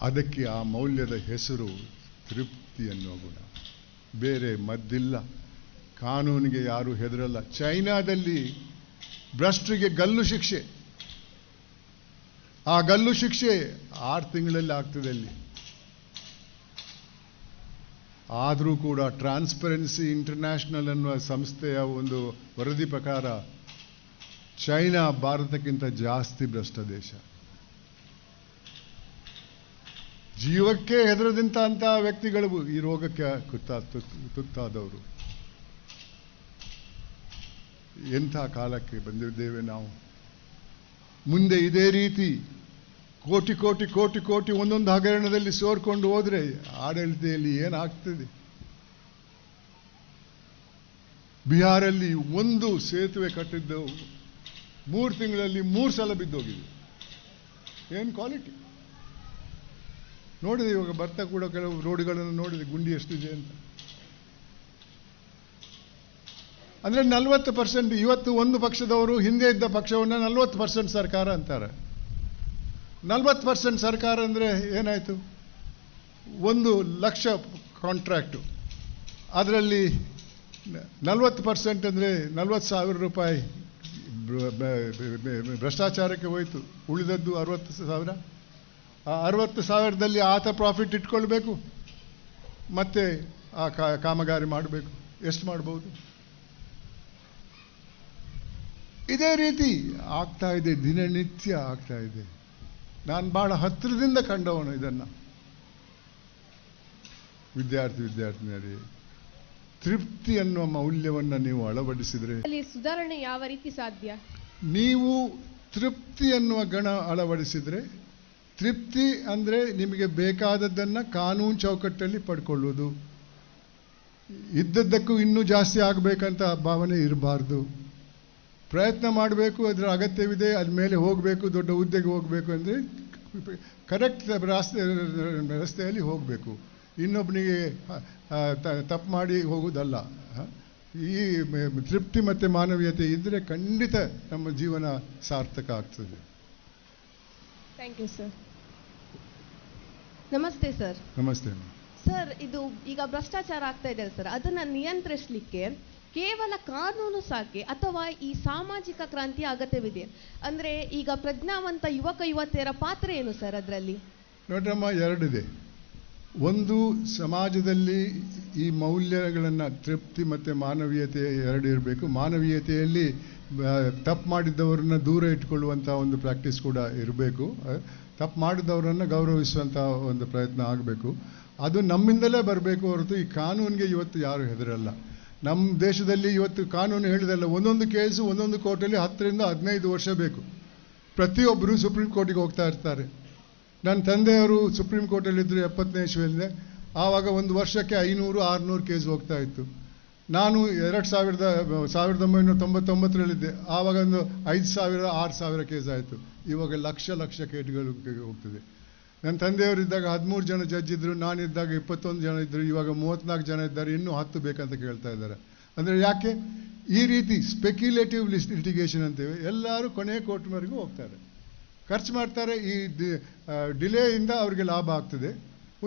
ಅದಕ್ಕೆ ಆ ಮೌಲ್ಯದ ಹೆಸರು ತೃಪ್ತಿ ಅನ್ನೋ ಗುಣ. ಬೇರೆ ಮದ್ದಿಲ್ಲ. ಕಾನೂನಿಗೆ ಯಾರು ಹೆದರಲ್ಲ. ಚೈನಾದಲ್ಲಿ ಭ್ರಷ್ಟರಿಗೆ ಗಲ್ಲು ಶಿಕ್ಷೆ. ಆ ಗಲ್ಲು ಶಿಕ್ಷೆ 6 ತಿಂಗಳಲ್ಲಿ ಆಗ್ತದೆ ಅಲ್ಲಿ. ಆದರೂ ಕೂಡ ಟ್ರಾನ್ಸ್ಪರೆನ್ಸಿ ಇಂಟರ್ನ್ಯಾಷನಲ್ ಅನ್ನುವ ಸಂಸ್ಥೆಯ ಒಂದು ವರದಿ ಪ್ರಕಾರ ಚೈನಾ ಭಾರತಕ್ಕಿಂತ ಜಾಸ್ತಿ ಭ್ರಷ್ಟ ದೇಶ. ಜೀವಕ್ಕೆ ಹೆದರದಂತಹ ವ್ಯಕ್ತಿಗಳು ಈ ರೋಗಕ್ಕೆ ತುತ್ತಾದವರು. ಎಂಥ ಕಾಲಕ್ಕೆ ಬಂದಿದ್ದೇವೆ ನಾವು. ಮುಂದೆ ಇದೇ ರೀತಿ ಕೋಟಿ ಕೋಟಿ ಕೋಟಿ ಕೋಟಿ ಒಂದೊಂದು ಹಗರಣದಲ್ಲಿ ಸೋರ್ಕೊಂಡು ಹೋದರೆ ಆಡಳಿತೆಯಲ್ಲಿ ಏನಾಗ್ತದೆ? ಬಿಹಾರಲ್ಲಿ 1 ಸೇತುವೆ ಕಟ್ಟಿದ್ದು 3 ತಿಂಗಳಲ್ಲಿ 3 ಸಲ ಬಿದ್ದೋಗಿದೆ. ಏನು ಕ್ವಾಲಿಟಿ ನೋಡಿದೆ. ಇವಾಗ ಬರ್ತಾ ಕೂಡ ಕೆಲವು ರೋಡ್ಗಳನ್ನು ನೋಡಿದೆ, ಗುಂಡಿ ಎಷ್ಟಿದೆ ಅಂತ. ಅಂದರೆ 40%. ಇವತ್ತು ಒಂದು ಪಕ್ಷದವರು ಹಿಂದೆ ಇದ್ದ ಪಕ್ಷವನ್ನು 40% ಸರ್ಕಾರ ಅಂತಾರೆ. 40% ಸರ್ಕಾರ ಅಂದರೆ ಏನಾಯಿತು? 1 ಲಕ್ಷ ಕಾಂಟ್ರಾಕ್ಟು, ಅದರಲ್ಲಿ 40% ಅಂದರೆ 40,000 ರೂಪಾಯಿ ಭ್ರಷ್ಟಾಚಾರಕ್ಕೆ ಹೋಯಿತು. ಉಳಿದದ್ದು 60,000. ಆ 60,000ದಲ್ಲಿ ಆತ ಪ್ರಾಫಿಟ್ ಇಟ್ಕೊಳ್ಬೇಕು, ಮತ್ತೆ ಆ ಕಾಮಗಾರಿ ಮಾಡಬೇಕು. ಎಷ್ಟು ಮಾಡ್ಬೋದು? ಇದೇ ರೀತಿ ಆಗ್ತಾ ಇದೆ, ದಿನನಿತ್ಯ ಆಗ್ತಾ ಇದೆ. ನಾನು ಬಹಳ ಹತ್ತಿರದಿಂದ ಕಂಡವನು ಇದನ್ನು. ವಿದ್ಯಾರ್ಥಿನಿಯರೇ, ತೃಪ್ತಿ ಅನ್ನುವ ಮೌಲ್ಯವನ್ನು ನೀವು ಅಳವಡಿಸಿದರೆ ಅಲ್ಲಿ ಸುಧಾರಣೆ ಯಾವ ರೀತಿ ಸಾಧ್ಯ? ನೀವು ತೃಪ್ತಿ ಅನ್ನುವ ಗಣ ಅಳವಡಿಸಿದರೆ, ತೃಪ್ತಿ ಅಂದರೆ ನಿಮಗೆ ಬೇಕಾದದ್ದನ್ನು ಕಾನೂನು ಚೌಕಟ್ಟಲ್ಲಿ ಪಡ್ಕೊಳ್ಳೋದು. ಇದ್ದದ್ದಕ್ಕೂ ಇನ್ನೂ ಜಾಸ್ತಿ ಆಗಬೇಕಂತ ಭಾವನೆ ಇರಬಾರ್ದು. ಪ್ರಯತ್ನ ಮಾಡಬೇಕು, ಅದರ ಅಗತ್ಯವಿದೆ, ಅದ ಮೇಲೆ ಹೋಗಬೇಕು, ದೊಡ್ಡ ಹುದ್ದೆಗೆ ಹೋಗಬೇಕು ಅಂದರೆ ಕರೆಕ್ಟ್ ರಸ್ತೆಯಲ್ಲಿ ಹೋಗಬೇಕು. ಇನ್ನೊಬ್ಬನಿಗೆ ತಪ್ಪು ಮಾಡಿ ಹೋಗುವುದಲ್ಲ. ಈ ತೃಪ್ತಿ ಮತ್ತು ಮಾನವೀಯತೆ ಇದ್ದರೆ ಖಂಡಿತ ನಮ್ಮ ಜೀವನ ಸಾರ್ಥಕ ಆಗ್ತದೆ. Thank you sir. ನಮಸ್ತೆ ಸರ್. ನಮಸ್ತೆ. ಸರ್, ಇದು ಈಗ ಭ್ರಷ್ಟಾಚಾರ ಆಗ್ತಾ ಇದೆ ಸರ್, ಅದನ್ನ ನಿಯಂತ್ರಿಸಲಿಕ್ಕೆ ಕೇವಲ ಕಾನೂನು ಸಾಕೆ ಅಥವಾ ಈ ಸಾಮಾಜಿಕ ಕ್ರಾಂತಿಯ ಅಗತ್ಯವಿದೆ? ಅಂದ್ರೆ ಈಗ ಪ್ರಜ್ಞಾವಂತ ಯುವಕ ಯುವತಿಯರ ಪಾತ್ರ ಏನು ಸರ್ ಅದರಲ್ಲಿ? ನೋಡ್ರಮ್ಮ, ಎರಡಿದೆ. ಒಂದು, ಸಮಾಜದಲ್ಲಿ ಈ ಮೌಲ್ಯಗಳನ್ನು ತೃಪ್ತಿ ಮತ್ತು ಮಾನವೀಯತೆ ಎರಡು ಇರಬೇಕು. ಮಾನವೀಯತೆಯಲ್ಲಿ ತಪ್ಪು ಮಾಡಿದ್ದವರನ್ನ ದೂರ ಇಟ್ಕೊಳ್ಳುವಂಥ ಒಂದು ಪ್ರಾಕ್ಟೀಸ್ ಕೂಡ ಇರಬೇಕು. ತಪ್ಪು ಮಾಡಿದವರನ್ನು ಗೌರವಿಸುವಂಥ ಒಂದು ಪ್ರಯತ್ನ ಆಗಬೇಕು. ಅದು ನಮ್ಮಿಂದಲೇ ಬರಬೇಕು ಹೊರತು ಈ ಕಾನೂನಿಗೆ ಇವತ್ತು ಯಾರು ಹೆದರಲ್ಲ. ನಮ್ಮ ದೇಶದಲ್ಲಿ ಇವತ್ತು ಕಾನೂನು ಹೇಳಿದಲ್ಲ, ಒಂದೊಂದು ಕೇಸು ಒಂದೊಂದು ಕೋರ್ಟಲ್ಲಿ 10 ರಿಂದ 15 ವರ್ಷ ಬೇಕು. ಪ್ರತಿಯೊಬ್ಬರು ಸುಪ್ರೀಂ ಕೋರ್ಟಿಗೆ ಹೋಗ್ತಾ ಇರ್ತಾರೆ. ನನ್ನ ತಂದೆಯವರು ಸುಪ್ರೀಂ ಕೋರ್ಟಲ್ಲಿದ್ದರು 70ನೇ ಇಸ್ವಿಯಲ್ಲಿ. ಆವಾಗ ಒಂದು ವರ್ಷಕ್ಕೆ 500-600 ಕೇಸ್ ಹೋಗ್ತಾ ಇತ್ತು. ನಾನು 1999ರಲ್ಲಿದ್ದೆ. ಆವಾಗ ಒಂದು 5,000-6,000 ಕೇಸ್ ಆಯಿತು. ಇವಾಗ ಲಕ್ಷ ಕೇಸ್ಗಳು ಹೋಗ್ತದೆ. ನನ್ನ ತಂದೆಯವರಿದ್ದಾಗ 13 ಜನ ಜಡ್ಜ್ ಇದ್ದರು, ನಾನಿದ್ದಾಗ 21 ಜನ ಇದ್ದರು. ಇವಾಗ 34 ಜನ ಇದ್ದಾರೆ, ಇನ್ನೂ 10 ಬೇಕಂತ ಕೇಳ್ತಾ ಇದ್ದಾರೆ. ಅಂದರೆ ಯಾಕೆ ಈ ರೀತಿ ಸ್ಪೆಕ್ಯುಲೇಟಿವ್ ಲಿಟಿಗೇಷನ್ ಅಂತೇವೆ. ಎಲ್ಲರೂ ಕೊನೆಯ ಕೋರ್ಟ್ವರೆಗೂ ಹೋಗ್ತಾರೆ, ಖರ್ಚು ಮಾಡ್ತಾರೆ. ಈ ಡಿಲೇಯಿಂದ ಅವರಿಗೆ ಲಾಭ ಆಗ್ತದೆ.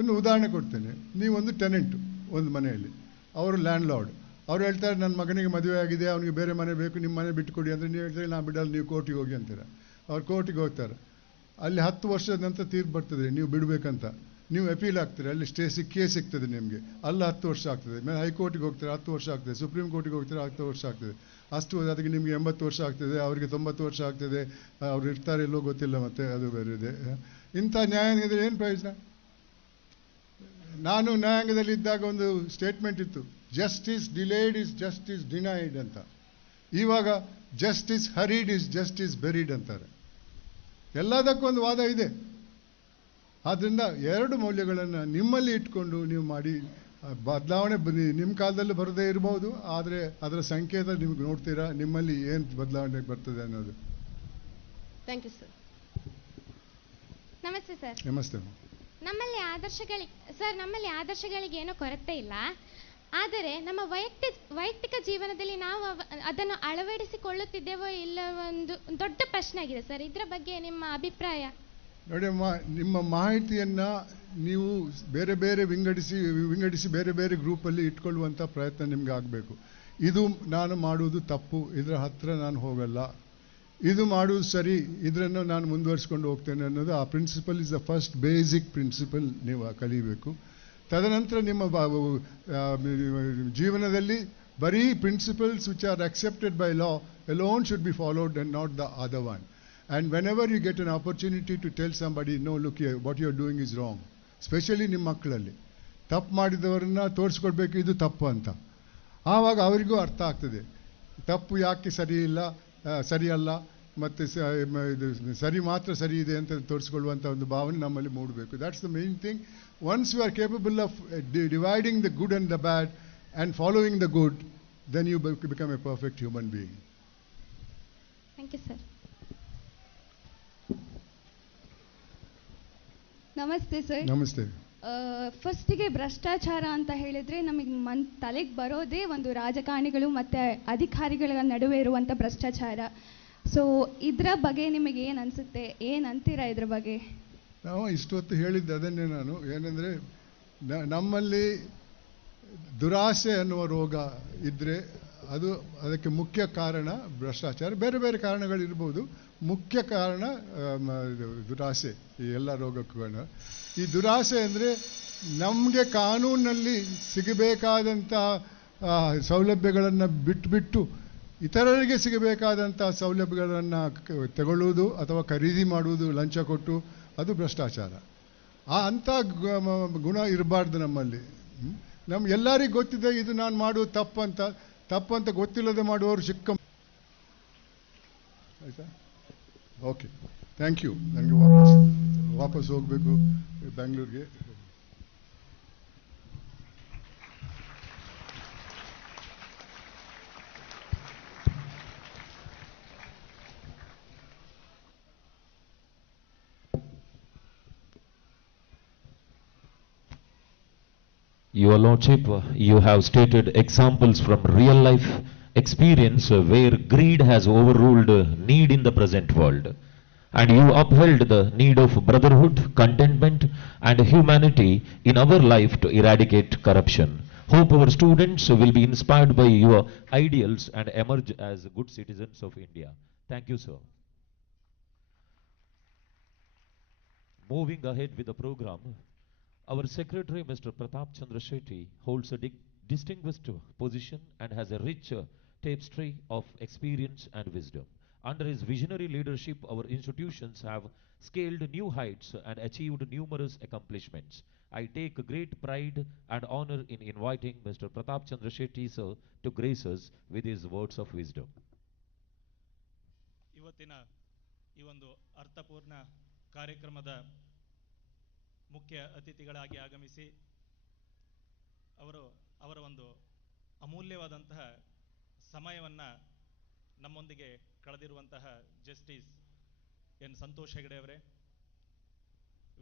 ಒಂದು ಉದಾಹರಣೆ ಕೊಡ್ತೇನೆ. ನೀವೊಂದು ಟೆನೆಂಟು ಒಂದು ಮನೆಯಲ್ಲಿ, ಅವರು ಲ್ಯಾಂಡ್ ಲಾರ್ಡ್. ಅವ್ರು ಹೇಳ್ತಾರೆ, ನನ್ನ ಮಗನಿಗೆ ಮದುವೆ ಆಗಿದೆ, ಅವನಿಗೆ ಬೇರೆ ಮನೆ ಬೇಕು, ನಿಮ್ಮ ಮನೆ ಬಿಟ್ಟುಕೊಡಿ ಅಂದರೆ ನೀವು ಹೇಳ್ತಾರೆ, ನಾನು ಬಿಡಲ್ಲ, ನೀವು ಕೋರ್ಟಿಗೆ ಹೋಗಿ ಅಂತೀರ. ಅವ್ರು ಕೋರ್ಟಿಗೆ ಹೋಗ್ತಾರೆ. ಅಲ್ಲಿ 10 ವರ್ಷದ ನಂತರ ತೀರ್ಪು ಬರ್ತದೆ, ನೀವು ಬಿಡಬೇಕಂತ. ನೀವು ಅಪೀಲ್ ಆಗ್ತೀರಿ, ಅಲ್ಲಿ ಸ್ಟೇ ಸಿಗ್ತದೆ ನಿಮಗೆ. ಅಲ್ಲಿ 10 ವರ್ಷ ಆಗ್ತದೆ. ಮೇಲೆ ಹೈಕೋರ್ಟಿಗೆ ಹೋಗ್ತಾರೆ, 10 ವರ್ಷ ಆಗ್ತದೆ. ಸುಪ್ರೀಂ ಕೋರ್ಟಿಗೆ ಹೋಗ್ತಾರೆ, 10 ವರ್ಷ ಆಗ್ತದೆ. ಅಷ್ಟು ಅದಕ್ಕೆ ನಿಮಗೆ 80 ವರ್ಷ ಆಗ್ತದೆ, ಅವರಿಗೆ 90 ವರ್ಷ ಆಗ್ತದೆ. ಅವ್ರು ಇರ್ತಾರೆ ಇಲ್ಲೋ ಗೊತ್ತಿಲ್ಲ, ಮತ್ತೆ ಅದು ಬೇರೆ ಇದೆ. ಇಂಥ ನ್ಯಾಯಾಂಗದಲ್ಲಿ ಏನು ಪ್ರಯೋಜನ? ನಾನು ನ್ಯಾಯಾಂಗದಲ್ಲಿ ಇದ್ದಾಗ ಒಂದು ಸ್ಟೇಟ್ಮೆಂಟ್ ಇತ್ತು, justice delayed is justice denied ಅಂತ. ಇವಾಗ ಜಸ್ಟಿಸ್ ಹರಿಡ್ ಇಸ್ ಜಸ್ಟಿಸ್ ಬೆರಿಡ್ ಅಂತಾರೆ. ಎಲ್ಲದಕ್ಕೂ ಒಂದು ವಾದ ಇದೆ. ಆದ್ದರಿಂದ ಎರಡು ಮೌಲ್ಯಗಳನ್ನು ನಿಮ್ಮಲ್ಲಿ ಇಟ್ಕೊಂಡು ನೀವು ಮಾಡಿ. ಬದಲಾವಣೆ ನಿಮ್ಮ ಕಾಲದಲ್ಲಿ ಬರದೇ ಇರಬಹುದು, ಆದರೆ ಅದರ ಸಂಕೇತ ನಿಮ್ಗೆ ನೋಡ್ತೀರಾ, ನಿಮ್ಮಲ್ಲಿ ಏನು ಬದಲಾವಣೆ ಬರ್ತದೆ ಅನ್ನೋದು. Thank you sir. ನಮಸ್ತೆ ಸರ್. ನಮಸ್ತೆ. ನಮ್ಮಲ್ಲಿ ಆದರ್ಶಗಳಿಗೆ ಏನೋ ಕೊರತೆ ಇಲ್ಲ, ಆದರೆ ನಮ್ಮ ವೈಯಕ್ತಿಕ ಜೀವನದಲ್ಲಿ ನಾವು ಅದನ್ನು ಅಳವಡಿಸಿಕೊಳ್ಳುತ್ತಿದ್ದೇವೋ ಇಲ್ಲವೋ ಒಂದು ದೊಡ್ಡ ಪ್ರಶ್ನೆ ಆಗಿದೆ ಸರ್. ಇದರ ಬಗ್ಗೆ ನಿಮ್ಮ ಅಭಿಪ್ರಾಯ? ನೋಡಿ ಅಮ್ಮ, ನಿಮ್ಮ ಮಾಹಿತಿಯನ್ನು ನೀವು ಬೇರೆ ಬೇರೆ ವಿಂಗಡಿಸಿ ಬೇರೆ ಬೇರೆ ಗ್ರೂಪಲ್ಲಿ ಇಟ್ಕೊಳ್ಳುವಂಥ ಪ್ರಯತ್ನ ನಿಮ್ಗೆ ಆಗಬೇಕು. ಇದು ನಾನು ಮಾಡುವುದು ತಪ್ಪು, ಇದರ ಹತ್ರ ನಾನು ಹೋಗಲ್ಲ, ಇದು ಮಾಡುವುದು ಸರಿ, ಇದನ್ನು ನಾನು ಮುಂದುವರಿಸ್ಕೊಂಡು ಹೋಗ್ತೇನೆ ಅನ್ನೋದು ಆ principle is the first basic principle ನೀವು ಕಲಿಬೇಕು. ತದನಂತರ ನಿಮ್ಮ ಜೀವನದಲ್ಲಿ ಬರೀ principles which are accepted by law alone should be followed and not the other one. And whenever you get an opportunity to tell somebody, no, look here, what you're doing is wrong, especially ನಿಮ್ಮ ಮಕ್ಕಳಲ್ಲಿ ತಪ್ಪು ಮಾಡಿದವರನ್ನ ತೋರಿಸ್ಕೊಡ್ಬೇಕು ಇದು ತಪ್ಪು ಅಂತ. ಆವಾಗ ಅವರಿಗೂ ಅರ್ಥ ಆಗ್ತದೆ ತಪ್ಪು ಯಾಕೆ ಸರಿಯಲ್ಲ, ಮತ್ತು ಸರಿ ಮಾತ್ರ ಸರಿ ಇದೆ ಅಂತ ತೋರಿಸ್ಕೊಳ್ಳುವಂಥ ಒಂದು ಭಾವನೆ ನಮ್ಮಲ್ಲಿ ಮೂಡಬೇಕು. That's the main thing. Once you are capable of dividing the good and the bad and following the good, then you become a perfect human being. Thank you sir. ನಮಸ್ತೆ ಸರ್. ನಮಸ್ತೆ. ಫಸ್ಟಿಗೆ ಭ್ರಷ್ಟಾಚಾರ ಅಂತ ಹೇಳಿದ್ರೆ ನಮಗೆ ತಲೆಗೆ ಬರೋದೇ ಒಂದು ರಾಜಕಾರಣಿಗಳು ಮತ್ತು ಅಧಿಕಾರಿಗಳ ನಡುವೆ ಇರುವಂಥ ಭ್ರಷ್ಟಾಚಾರ. ಸೊ ಇದರ ಬಗ್ಗೆ ನಿಮಗೆ ಏನು ಅನಿಸುತ್ತೆ, ಏನು ಅಂತೀರಾ ಇದ್ರ ಬಗ್ಗೆ? ನಾವು ಇಷ್ಟೊತ್ತು ಹೇಳಿದ್ದು ಅದನ್ನೇ ನಾನು. ಏನಂದರೆ ನಮ್ಮಲ್ಲಿ ದುರಾಸೆ ಅನ್ನುವ ರೋಗ ಇದ್ದರೆ ಅದಕ್ಕೆ ಮುಖ್ಯ ಕಾರಣ ಭ್ರಷ್ಟಾಚಾರ. ಬೇರೆ ಬೇರೆ ಕಾರಣಗಳಿರ್ಬೋದು, ಮುಖ್ಯ ಕಾರಣ ದುರಾಸೆ. ಈ ಎಲ್ಲ ರೋಗಕ್ಕೂ ಕಾರಣ ಈ ದುರಾಸೆ. ಅಂದರೆ ನಮಗೆ ಕಾನೂನಲ್ಲಿ ಸಿಗಬೇಕಾದಂಥ ಸೌಲಭ್ಯಗಳನ್ನು ಬಿಟ್ಟು ಇತರರಿಗೆ ಸಿಗಬೇಕಾದಂಥ ಸೌಲಭ್ಯಗಳನ್ನು ತಗೊಳ್ಳುವುದು ಅಥವಾ ಖರೀದಿ ಮಾಡುವುದು ಲಂಚ ಕೊಟ್ಟು, ಅದು ಭ್ರಷ್ಟಾಚಾರ. ಅಂಥ ಗುಣ ಇರಬಾರ್ದು ನಮ್ಮಲ್ಲಿ. ಎಲ್ಲರಿಗೂ ಗೊತ್ತಿದೆ ಇದು ನಾನು ಮಾಡುವುದು ತಪ್ಪಂತ ಗೊತ್ತಿಲ್ಲದೆ ಮಾಡುವವರು ಚಿಕ್ಕ. ಆಯಿತಾ? Okay, thank you. ನನಗೆ ವಾಪಸ್ ಹೋಗಬೇಕು ಬೆಂಗಳೂರಿಗೆ. Your Lordship, you have stated examples from real life experience where greed has overruled need in the present world. and you upheld the need of brotherhood, contentment, and humanity in our life to eradicate corruption. Hope our students will be inspired by your ideals and emerge as good citizens of India. Thank you, sir. Moving ahead with the program, our secretary, Mr. Pratap Chandra Shetty, holds a distinguished position and has a rich tapestry of experience and wisdom. Under his visionary leadership, our institutions have scaled new heights and achieved numerous accomplishments. I take great pride and honor in inviting Mr. Pratap Chandra Shetty, sir, to grace us with his words of wisdom. ಇವತ್ತಿನ ಈ ಒಂದು ಅರ್ಥಪೂರ್ಣ ಕಾರ್ಯಕ್ರಮದ ಮುಖ್ಯ ಅತಿಥಿಗಳಾಗಿ ಆಗಮಿಸಿ ಅವರ ಒಂದು ಅಮೂಲ್ಯವಾದಂತಹ ಸಮಯವನ್ನು ನಮ್ಮೊಂದಿಗೆ ಕಳೆದಿರುವಂತಹ ಜಸ್ಟಿಸ್ ಎನ್ ಸಂತೋಷ್ ಹೆಗಡೆ ಅವರೇ,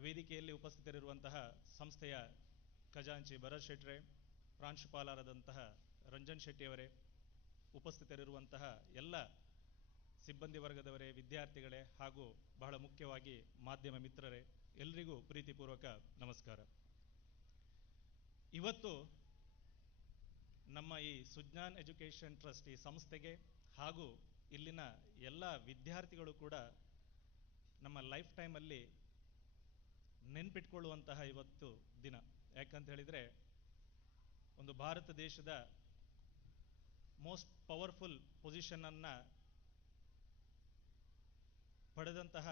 ವೇದಿಕೆಯಲ್ಲಿ ಉಪಸ್ಥಿತರಿರುವಂತಹ ಸಂಸ್ಥೆಯ ಖಜಾಂಚಿ ಭರತ್ ಶೆಟ್ರೆ, ಪ್ರಾಂಶುಪಾಲರಾದಂತಹ ರಂಜನ್ ಶೆಟ್ಟಿ ಅವರೇ, ಉಪಸ್ಥಿತರಿರುವಂತಹ ಎಲ್ಲ ಸಿಬ್ಬಂದಿ ವರ್ಗದವರೇ, ವಿದ್ಯಾರ್ಥಿಗಳೇ ಹಾಗೂ ಬಹಳ ಮುಖ್ಯವಾಗಿ ಮಾಧ್ಯಮ ಮಿತ್ರರೇ, ಎಲ್ರಿಗೂ ಪ್ರೀತಿಪೂರ್ವಕ ನಮಸ್ಕಾರ. ಇವತ್ತು ನಮ್ಮ ಈ ಸುಜ್ಞಾನ್ ಎಜುಕೇಷನ್ ಟ್ರಸ್ಟ್ ಈ ಸಂಸ್ಥೆಗೆ ಹಾಗೂ ಇಲ್ಲಿನ ಎಲ್ಲ ವಿದ್ಯಾರ್ಥಿಗಳು ಕೂಡ ನಮ್ಮ ಲೈಫ್ ಟೈಮಲ್ಲಿ ನೆನ್ಪಿಟ್ಕೊಳ್ಳುವಂತಹ ಇವತ್ತು ದಿನ. ಯಾಕಂತ ಹೇಳಿದರೆ, ಒಂದು ಭಾರತ ದೇಶದ ಮೋಸ್ಟ್ ಪವರ್ಫುಲ್ ಪೊಸಿಷನನ್ನು ಪಡೆದಂತಹ,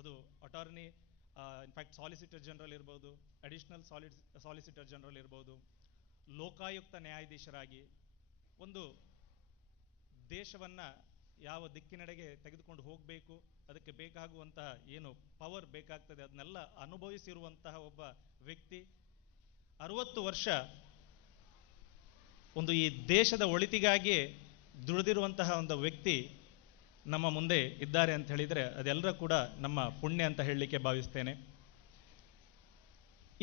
ಅದು ಅಟಾರ್ನಿ, ಇನ್ಫ್ಯಾಕ್ಟ್ ಸಾಲಿಸಿಟರ್ ಜನರಲ್ ಇರ್ಬೋದು, ಅಡಿಷನಲ್ ಸಾಲಿಸಿಟರ್ ಜನರಲ್ ಇರ್ಬೋದು, ಲೋಕಾಯುಕ್ತ ನ್ಯಾಯಾಧೀಶರಾಗಿ ಒಂದು ದೇಶವನ್ನು ಯಾವ ದಿಕ್ಕಿನೆಡೆಗೆ ತೆಗೆದುಕೊಂಡು ಹೋಗಬೇಕು, ಅದಕ್ಕೆ ಬೇಕಾಗುವಂತಹ ಏನು ಪವರ್ ಬೇಕಾಗ್ತದೆ ಅದನ್ನೆಲ್ಲ ಅನುಭವಿಸಿರುವಂತಹ ಒಬ್ಬ ವ್ಯಕ್ತಿ. 60 ವರ್ಷ ಒಂದು ಈ ದೇಶದ ಒಳಿತಿಗಾಗಿ ದುಡಿದಿರುವಂತಹ ಒಂದು ವ್ಯಕ್ತಿ ನಮ್ಮ ಮುಂದೆ ಇದ್ದಾರೆ ಅಂತ ಹೇಳಿದರೆ ಅದೆಲ್ಲರ ಕೂಡ ನಮ್ಮ ಪುಣ್ಯ ಅಂತ ಹೇಳಲಿಕ್ಕೆ ಭಾವಿಸ್ತೇನೆ.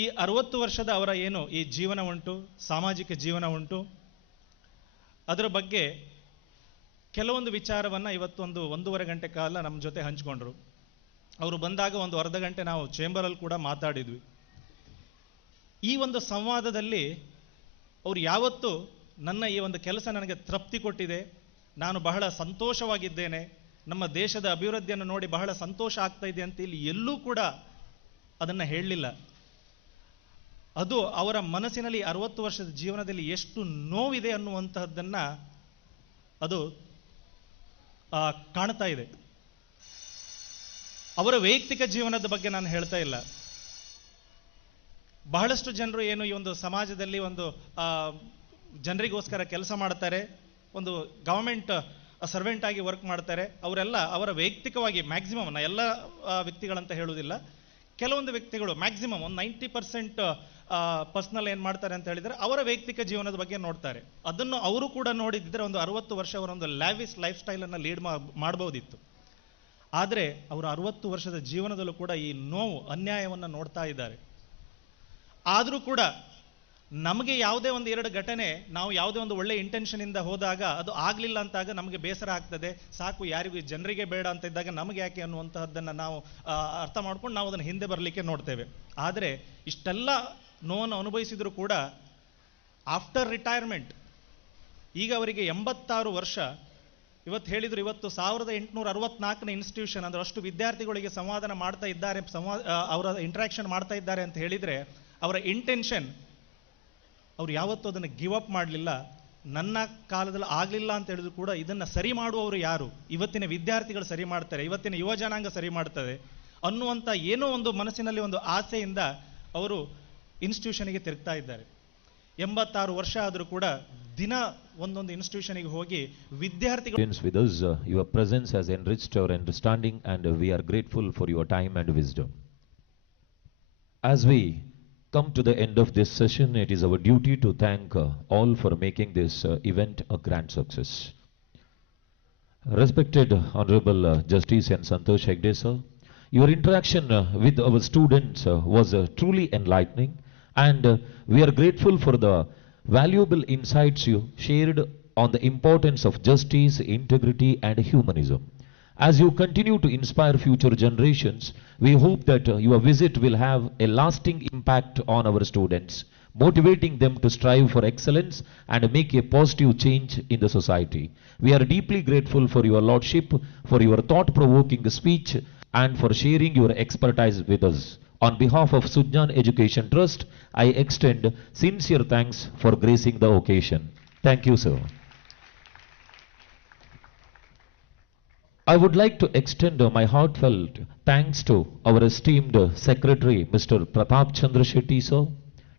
ಈ 60 ವರ್ಷದ ಅವರ ಏನು ಈ ಜೀವನ ಉಂಟು, ಸಾಮಾಜಿಕ ಜೀವನ ಉಂಟು, ಅದರ ಬಗ್ಗೆ ಕೆಲವೊಂದು ವಿಚಾರವನ್ನು ಇವತ್ತು 1.5 ಗಂಟೆ ಕಾಲ ನಮ್ಮ ಜೊತೆ ಹಂಚಿಕೊಂಡ್ರು. ಅವರು ಬಂದಾಗ ಒಂದು ಅರ್ಧ ಗಂಟೆ ನಾವು ಚೇಂಬರಲ್ಲಿ ಕೂಡ ಮಾತಾಡಿದ್ವಿ. ಈ ಒಂದು ಸಂವಾದದಲ್ಲಿ ಅವರು ಯಾವತ್ತು ನನ್ನ ಈ ಒಂದು ಕೆಲಸ ನನಗೆ ತೃಪ್ತಿ ಕೊಟ್ಟಿದೆ, ನಾನು ಬಹಳ ಸಂತೋಷವಾಗಿದ್ದೇನೆ, ನಮ್ಮ ದೇಶದ ಅಭಿವೃದ್ಧಿಯನ್ನು ನೋಡಿ ಬಹಳ ಸಂತೋಷ ಆಗ್ತಾ ಇದೆ ಅಂತ ಇಲ್ಲಿ ಎಲ್ಲೂ ಕೂಡ ಅದನ್ನು ಹೇಳಲಿಲ್ಲ. ಅದು ಅವರ ಮನಸ್ಸಿನಲ್ಲಿ 60 ವರ್ಷದ ಜೀವನದಲ್ಲಿ ಎಷ್ಟು ನೋವಿದೆ ಅನ್ನುವಂತಹದ್ದನ್ನು ಅದು ಕಾಣ್ತಾ ಇದೆ. ಅವರ ವೈಯಕ್ತಿಕ ಜೀವನದ ಬಗ್ಗೆ ನಾನು ಹೇಳ್ತಾ ಇಲ್ಲ. ಬಹಳಷ್ಟು ಜನರು ಏನು ಈ ಒಂದು ಸಮಾಜದಲ್ಲಿ ಒಂದು ಜನರಿಗೋಸ್ಕರ ಕೆಲಸ ಮಾಡ್ತಾರೆ, ಒಂದು ಗವರ್ಮೆಂಟ್ ಸರ್ವೆಂಟ್ ಆಗಿ ವರ್ಕ್ ಮಾಡ್ತಾರೆ, ಅವರೆಲ್ಲ ಅವರ ವೈಯಕ್ತಿಕವಾಗಿ ಮ್ಯಾಕ್ಸಿಮಮ್, ನಾ ಎಲ್ಲ ವ್ಯಕ್ತಿಗಳಂತ ಹೇಳುವುದಿಲ್ಲ, ಕೆಲವೊಂದು ವ್ಯಕ್ತಿಗಳು ಮ್ಯಾಕ್ಸಿಮಮ್ ಒಂದು 90% ಪರ್ಸನಲ್ ಏನು ಮಾಡ್ತಾರೆ ಅಂತ ಹೇಳಿದರೆ ಅವರ ವೈಯಕ್ತಿಕ ಜೀವನದ ಬಗ್ಗೆ ನೋಡ್ತಾರೆ. ಅದನ್ನು ಅವರು ಕೂಡ ನೋಡಿದ್ದರೆ ಒಂದು 60 ವರ್ಷ ಅವರೊಂದು ಲ್ಯಾವಿಸ್ ಲೈಫ್ ಸ್ಟೈಲನ್ನು ಲೀಡ್ ಮಾಡ್ಬೋದಿತ್ತು. ಆದರೆ ಅವರು 60 ವರ್ಷದ ಜೀವನದಲ್ಲೂ ಕೂಡ ಈ ನೋವು, ಅನ್ಯಾಯವನ್ನು ನೋಡ್ತಾ ಇದ್ದಾರೆ. ಆದರೂ ಕೂಡ ನಮಗೆ ಯಾವುದೇ ಒಂದು 2 ಘಟನೆ, ನಾವು ಯಾವುದೇ ಒಂದು ಒಳ್ಳೆ ಇಂಟೆನ್ಷನಿಂದ ಹೋದಾಗ ಅದು ಆಗಲಿಲ್ಲ ಅಂತಾಗ ನಮಗೆ ಬೇಸರ ಆಗ್ತದೆ, ಸಾಕು ಯಾರಿಗೂ ಜನರಿಗೆ ಬೇಡ ಅಂತ ಇದ್ದಾಗ ನಮಗೆ ಯಾಕೆ ಅನ್ನುವಂತಹದ್ದನ್ನು ನಾವು ಅರ್ಥ ಮಾಡ್ಕೊಂಡು ನಾವು ಅದನ್ನು ಹಿಂದೆ ಬರಲಿಕ್ಕೆ ನೋಡ್ತೇವೆ. ಆದರೆ ಇಷ್ಟೆಲ್ಲ ನೋವನ್ನು ಅನುಭವಿಸಿದ್ರು ಕೂಡ ಆಫ್ಟರ್ ರಿಟೈರ್ಮೆಂಟ್ ಈಗ ಅವರಿಗೆ 86 ವರ್ಷ. ಇವತ್ತು ಹೇಳಿದ್ರು, ಇವತ್ತು 1864ನೇ ಇನ್ಸ್ಟಿಟ್ಯೂಷನ್ ಅಂದ್ರೆ ಅಷ್ಟು ವಿದ್ಯಾರ್ಥಿಗಳಿಗೆ ಸಂವಾದನ ಮಾಡ್ತಾ ಇದ್ದಾರೆ, ಅವರ ಇಂಟ್ರಾಕ್ಷನ್ ಮಾಡ್ತಾ ಇದ್ದಾರೆ ಅಂತ ಹೇಳಿದರೆ ಅವರ ಇಂಟೆನ್ಷನ್, ಅವ್ರು ಯಾವತ್ತೂ ಅದನ್ನು ಗಿವ್ ಅಪ್ ಮಾಡಲಿಲ್ಲ. ನನ್ನ ಕಾಲದಲ್ಲಿ ಆಗಲಿಲ್ಲ ಅಂತ ಹೇಳಿದ್ರು ಕೂಡ ಇದನ್ನು ಸರಿ ಮಾಡುವವರು ಯಾರು, ಇವತ್ತಿನ ವಿದ್ಯಾರ್ಥಿಗಳು ಸರಿ ಮಾಡ್ತಾರೆ, ಇವತ್ತಿನ ಯುವ ಜನಾಂಗ ಸರಿ ಮಾಡ್ತದೆ ಅನ್ನುವಂಥ ಏನೋ ಒಂದು ಮನಸ್ಸಿನಲ್ಲಿ ಒಂದು ಆಸೆಯಿಂದ ಅವರು ಇನ್ಸ್ಟಿಟ್ಯೂಷನ್ಗೆ ತಿರುಗ್ತಾ ಇದ್ದಾರೆ. 86 ವರ್ಷ ಆದರೂ ಕೂಡ ದಿನ ಒಂದೊಂದು ಇನ್ಸ್ಟಿಟ್ಯೂಷನ್ಗೆ ಹೋಗಿ ವಿದ್ಯಾರ್ಥಿಗಳು. With us, your presence has enriched our understanding and we are grateful for your time and wisdom. As we come to the end of this session, it is our duty to thank all for making this event a grand success. Respected Honorable Justice N. Santosh Hegde sir, your interaction with our students was truly enlightening, and we are grateful for the valuable insights you shared on the importance of justice, integrity and humanism. As you continue to inspire future generations, we hope that your visit will have a lasting impact on our students, motivating them to strive for excellence and make a positive change in the society. We are deeply grateful for your lordship, for your thought-provoking speech, and for sharing your expertise with us. On behalf of Sujnan Education Trust, I extend sincere thanks for gracing the occasion. Thank you, sir. I would like to extend my heartfelt thanks to our esteemed Secretary, Mr. Pratap Chandra Shetty, sir,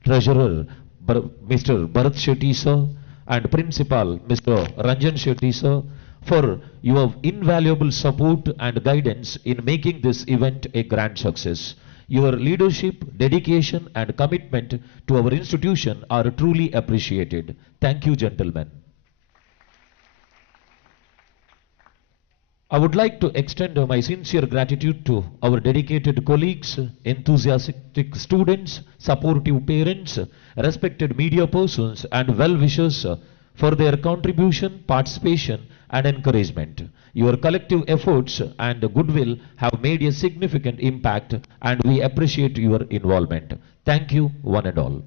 Treasurer, Mr. Bharat Shetty, sir, and Principal, Mr. Ranjan Shetty, sir, for your invaluable support and guidance in making this event a grand success. Your leadership, dedication, and commitment to our institution are truly appreciated. Thank you, gentlemen. I would like to extend my sincere gratitude to our dedicated colleagues, enthusiastic students, supportive parents, respected media persons, and well-wishers for their contribution, participation, and encouragement. Your collective efforts and goodwill have made a significant impact, and we appreciate your involvement. Thank you, one and all.